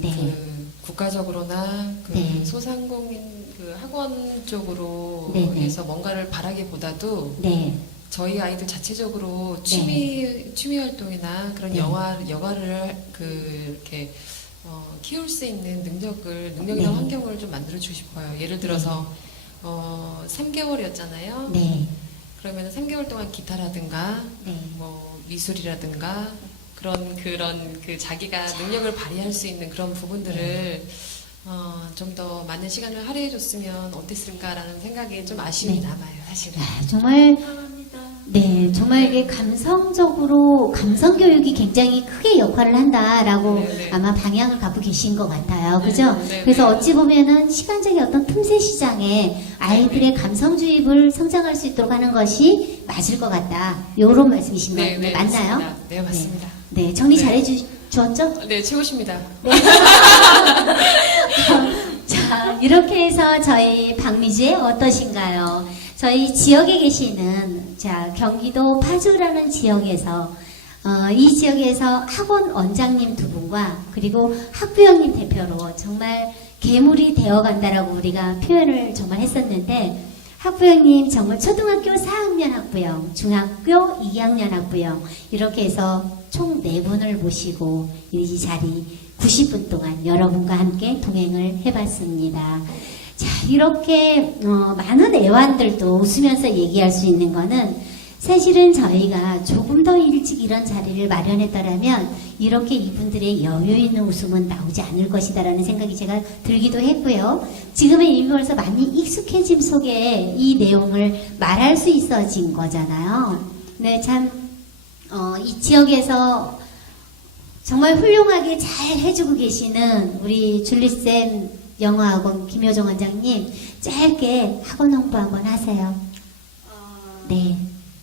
네. 그 국가적으로나 그 네. 소상공인 그 학원 쪽으로 네, 네. 해서 뭔가를 바라기보다도 네, 저희 아이들 자체적으로 취미 활동이나 그런 네. 여가를 이렇게 키울 수 있는 능력이나 네. 환경을 좀 만들어 주고 싶어요. 예를 들어서 3개월이었잖아요. 네, 그러면 3개월 동안 기타라든가 네. 뭐 미술이라든가 그런 그 자기가 능력을 발휘할 수 있는 그런 부분들을 좀 더 많은 시간을 할애해줬으면 어땠을까라는 생각이 좀 아쉬움이 네. 남아요, 사실은. 정말 감사합니다. 네, 정말 이게 감성적으로 감성 교육이 굉장히 크게 역할을 한다라고 네, 네. 아마 방향을 갖고 계신 것 같아요. 네, 그죠? 네, 그래서 네. 어찌 보면은 시간적인 어떤 틈새 시장에 아이들의 감성 주입을 성장할 수 있도록 하는 것이 맞을 것 같다. 요런 말씀이신 것 같은데 맞나요? 맞습니다. 네, 맞습니다. 네, 정리 네. 잘해 주었죠? 네, 최고십니다. 자, 이렇게 해서 저희 박미주의 어떠신가요? 저희 지역에 계시는 경기도 파주라는 지역에서 이 지역에서 학원 원장님 두 분과 그리고 학부형님 대표로 정말 괴물이 되어간다라고 우리가 표현을 정말 했었는데 학부형님 정말 초등학교 4학년 학부형, 중학교 2학년 학부형 이렇게 해서 총 4분을 모시고 이 자리 90분 동안 여러분과 함께 동행을 해봤습니다. 자, 이렇게 많은 애완들도 웃으면서 얘기할 수 있는 거는 사실은 저희가 조금 더 일찍 이런 자리를 마련했더라면 이렇게 이분들의 여유 있는 웃음은 나오지 않을 것이다라는 생각이 제가 들기도 했고요. 지금은 이미 벌써 많이 익숙해짐 속에 이 내용을 말할 수 있어진 거잖아요. 네, 참, 이 지역에서 정말 훌륭하게 잘 해주고 계시는 우리 줄리쌤 영어학원 김효정 원장님 짧게 학원 홍보 한번 하세요. 네.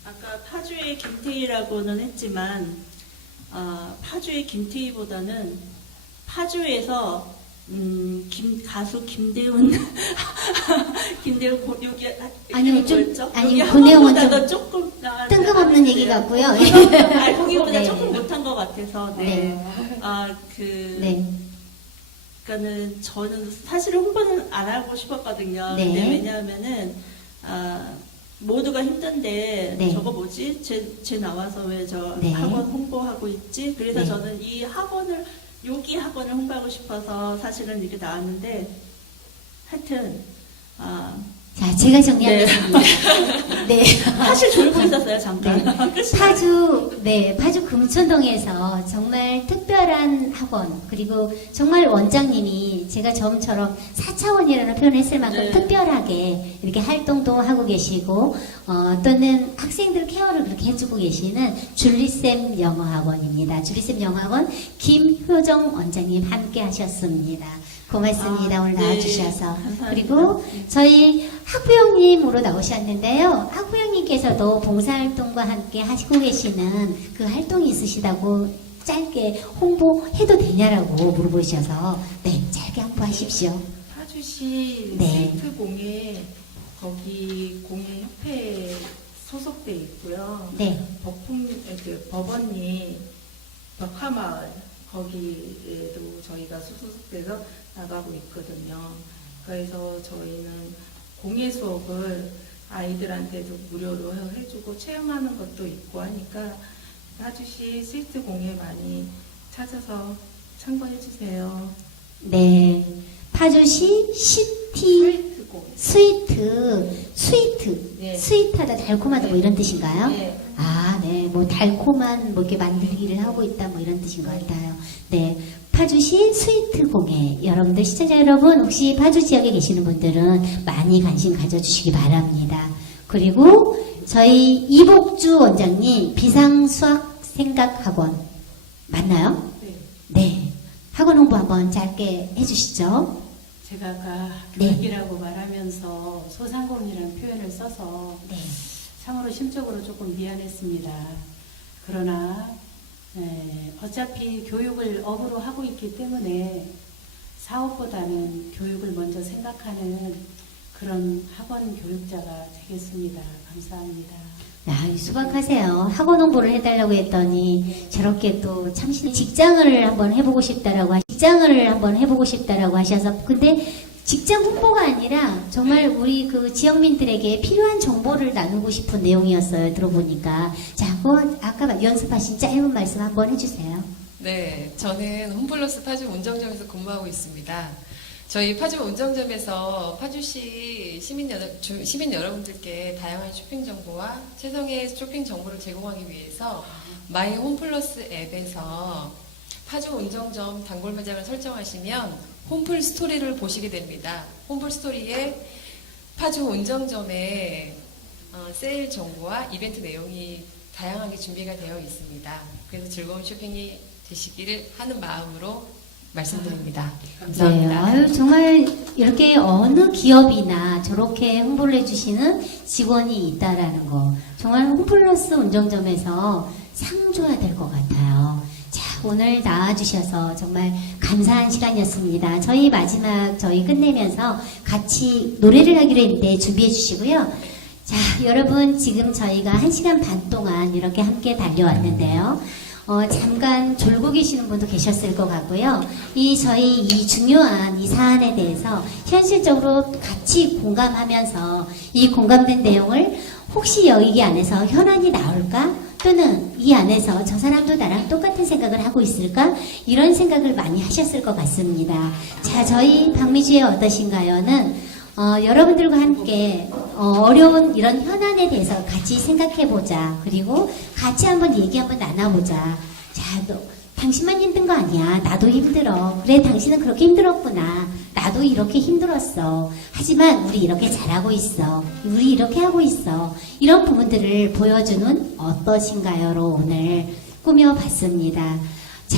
아까 파주의 김태희라고는 했지만 파주의 김태희보다는 파주에서 가수 김대훈 여기 아니요, 좀- 뭐였죠? 아니, 여기 그 내용은 한번보다도 조금 뜬금없는 얘기 같고요. 거기보다 네. 조금 못한 것 같아서 네. 네. 그러니까는 저는 사실 홍보는 안 하고 싶었거든요. 네. 근데 왜냐하면은 모두가 힘든데 네. 저거 뭐지? 쟤 나와서 왜 저 네. 학원 홍보하고 있지? 그래서 네. 저는 여기 학원을 홍보하고 싶어서 사실은 이렇게 나왔는데 하여튼 자, 제가 정리하겠습니다. 네. 사실 졸고 있었어요 잠깐. 파주 금천동에서 정말 특별한 학원, 그리고 정말 원장님이 제가 처음처럼 4차원이라는 표현을 했을 만큼 네. 특별하게 이렇게 활동도 하고 계시고, 또는 학생들 케어를 그렇게 해주고 계시는 줄리쌤 영어학원입니다. 줄리쌤 영어학원 김효정 원장님 함께 하셨습니다. 고맙습니다. 오늘 네. 나와주셔서. 감사합니다. 그리고 저희 학부형님으로 나오셨는데요. 학부형님께서도 봉사활동과 함께 하시고 계시는 그 활동이 있으시다고 짧게 홍보해도 되냐라고 물어보셔서 네, 짧게 홍보하십시오. 파주시 네. 스위트 공예 거기 공예협회에 소속돼 있고요. 네, 법원리 덕화마을 거기에도 저희가 소속돼서 나가고 있거든요. 그래서 저희는 공예 수업을 아이들한테도 무료로 해주고 체험하는 것도 있고 하니까 파주시 스위트 공예 많이 찾아서 참고해 주세요. 네. 파주시 시티 스위트, 네. 스윗하다, 달콤하다 뭐 이런 뜻인가요? 네. 아, 네. 뭐 달콤한 뭐 이렇게 만들기를 하고 있다 뭐 이런 뜻인 것 같아요. 네. 파주시 스위트 공예. 여러분들, 시청자 여러분, 혹시 파주 지역에 계시는 분들은 많이 관심 가져주시기 바랍니다. 그리고 저희 이복주 원장님 비상수학 생각학원 맞나요? 네. 네. 학원 홍보 한번 짧게 해주시죠. 제가 아까 네. 교육이라고 말하면서 소상공인이라는 표현을 써서 네. 참으로 심적으로 조금 미안했습니다. 그러나 어차피 교육을 업으로 하고 있기 때문에 사업보다는 교육을 먼저 생각하는 그런 학원 교육자가 되겠습니다. 감사합니다. 야, 수박하세요. 학원 홍보를 해달라고 했더니 저렇게 또 참신 직장을 한번 해보고 싶다라고 하셔서 근데 직장 홍보가 아니라 정말 우리 그 지역민들에게 필요한 정보를 나누고 싶은 내용이었어요. 들어보니까. 자, 그거 아까 연습하신 짧은 말씀 한번 해주세요. 네, 저는 홈플러스 파주 운정점에서 근무하고 있습니다. 저희 파주 운정점에서 파주시 시민 여러분들께 다양한 쇼핑 정보와 최상의 쇼핑 정보를 제공하기 위해서 마이 홈플러스 앱에서 파주 운정점 단골 매장을 설정하시면 홈플 스토리를 보시게 됩니다. 홈플 스토리에 파주 운정점의 세일 정보와 이벤트 내용이 다양하게 준비가 되어 있습니다. 그래서 즐거운 쇼핑이 되시기를 하는 마음으로 말씀드립니다. 감사합니다. 네, 아유, 정말 이렇게 어느 기업이나 저렇게 홍보를 해주시는 직원이 있다라는 거. 정말 홈플러스 운정점에서 상 줘야 될 것 같아요. 자, 오늘 나와주셔서 정말 감사한 시간이었습니다. 저희 마지막 끝내면서 같이 노래를 하기로 했는데 준비해 주시고요. 자, 여러분 지금 저희가 1시간 반 동안 이렇게 함께 달려왔는데요. 잠깐 졸고 계시는 분도 계셨을 것 같고요. 저희 이 중요한 이 사안에 대해서 현실적으로 같이 공감하면서 이 공감된 내용을 혹시 여기 안에서 현안이 나올까? 또는 이 안에서 저 사람도 나랑 똑같은 생각을 하고 있을까? 이런 생각을 많이 하셨을 것 같습니다. 자, 저희 박미주의 어떠신가요는 여러분들과 함께 어려운 이런 현안에 대해서 같이 생각해보자. 그리고 같이 한번 얘기 한번 나눠보자. 자, 당신만 힘든 거 아니야. 나도 힘들어. 그래, 당신은 그렇게 힘들었구나. 나도 이렇게 힘들었어. 하지만 우리 이렇게 잘하고 있어. 우리 이렇게 하고 있어. 이런 부분들을 보여주는 어떠신가요로 오늘 꾸며봤습니다. 자,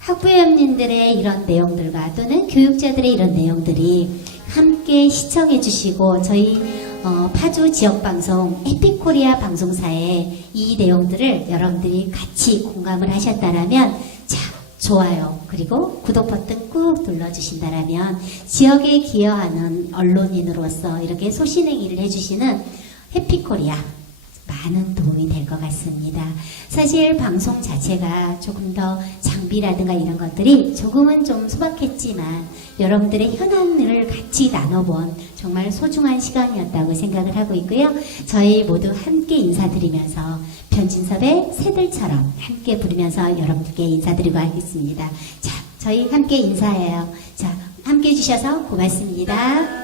학부형님들의 이런 내용들과 또는 교육자들의 이런 내용들이 함께 시청해 주시고 저희 파주 지역방송 해피코리아 방송사의 이 내용들을 여러분들이 같이 공감을 하셨다라면 자, 좋아요 그리고 구독 버튼 꾹 눌러주신다라면 지역에 기여하는 언론인으로서 이렇게 소신행위를 해주시는 해피코리아 많은 도움이 될 것 같습니다. 사실 방송 자체가 조금 더 장비라든가 이런 것들이 조금은 좀 소박했지만 여러분들의 현안을 같이 나눠본 정말 소중한 시간이었다고 생각을 하고 있고요. 저희 모두 함께 인사드리면서 변진섭의 새들처럼 함께 부르면서 여러분들께 인사드리고 하겠습니다. 자, 저희 함께 인사해요. 자, 함께 해주셔서 고맙습니다.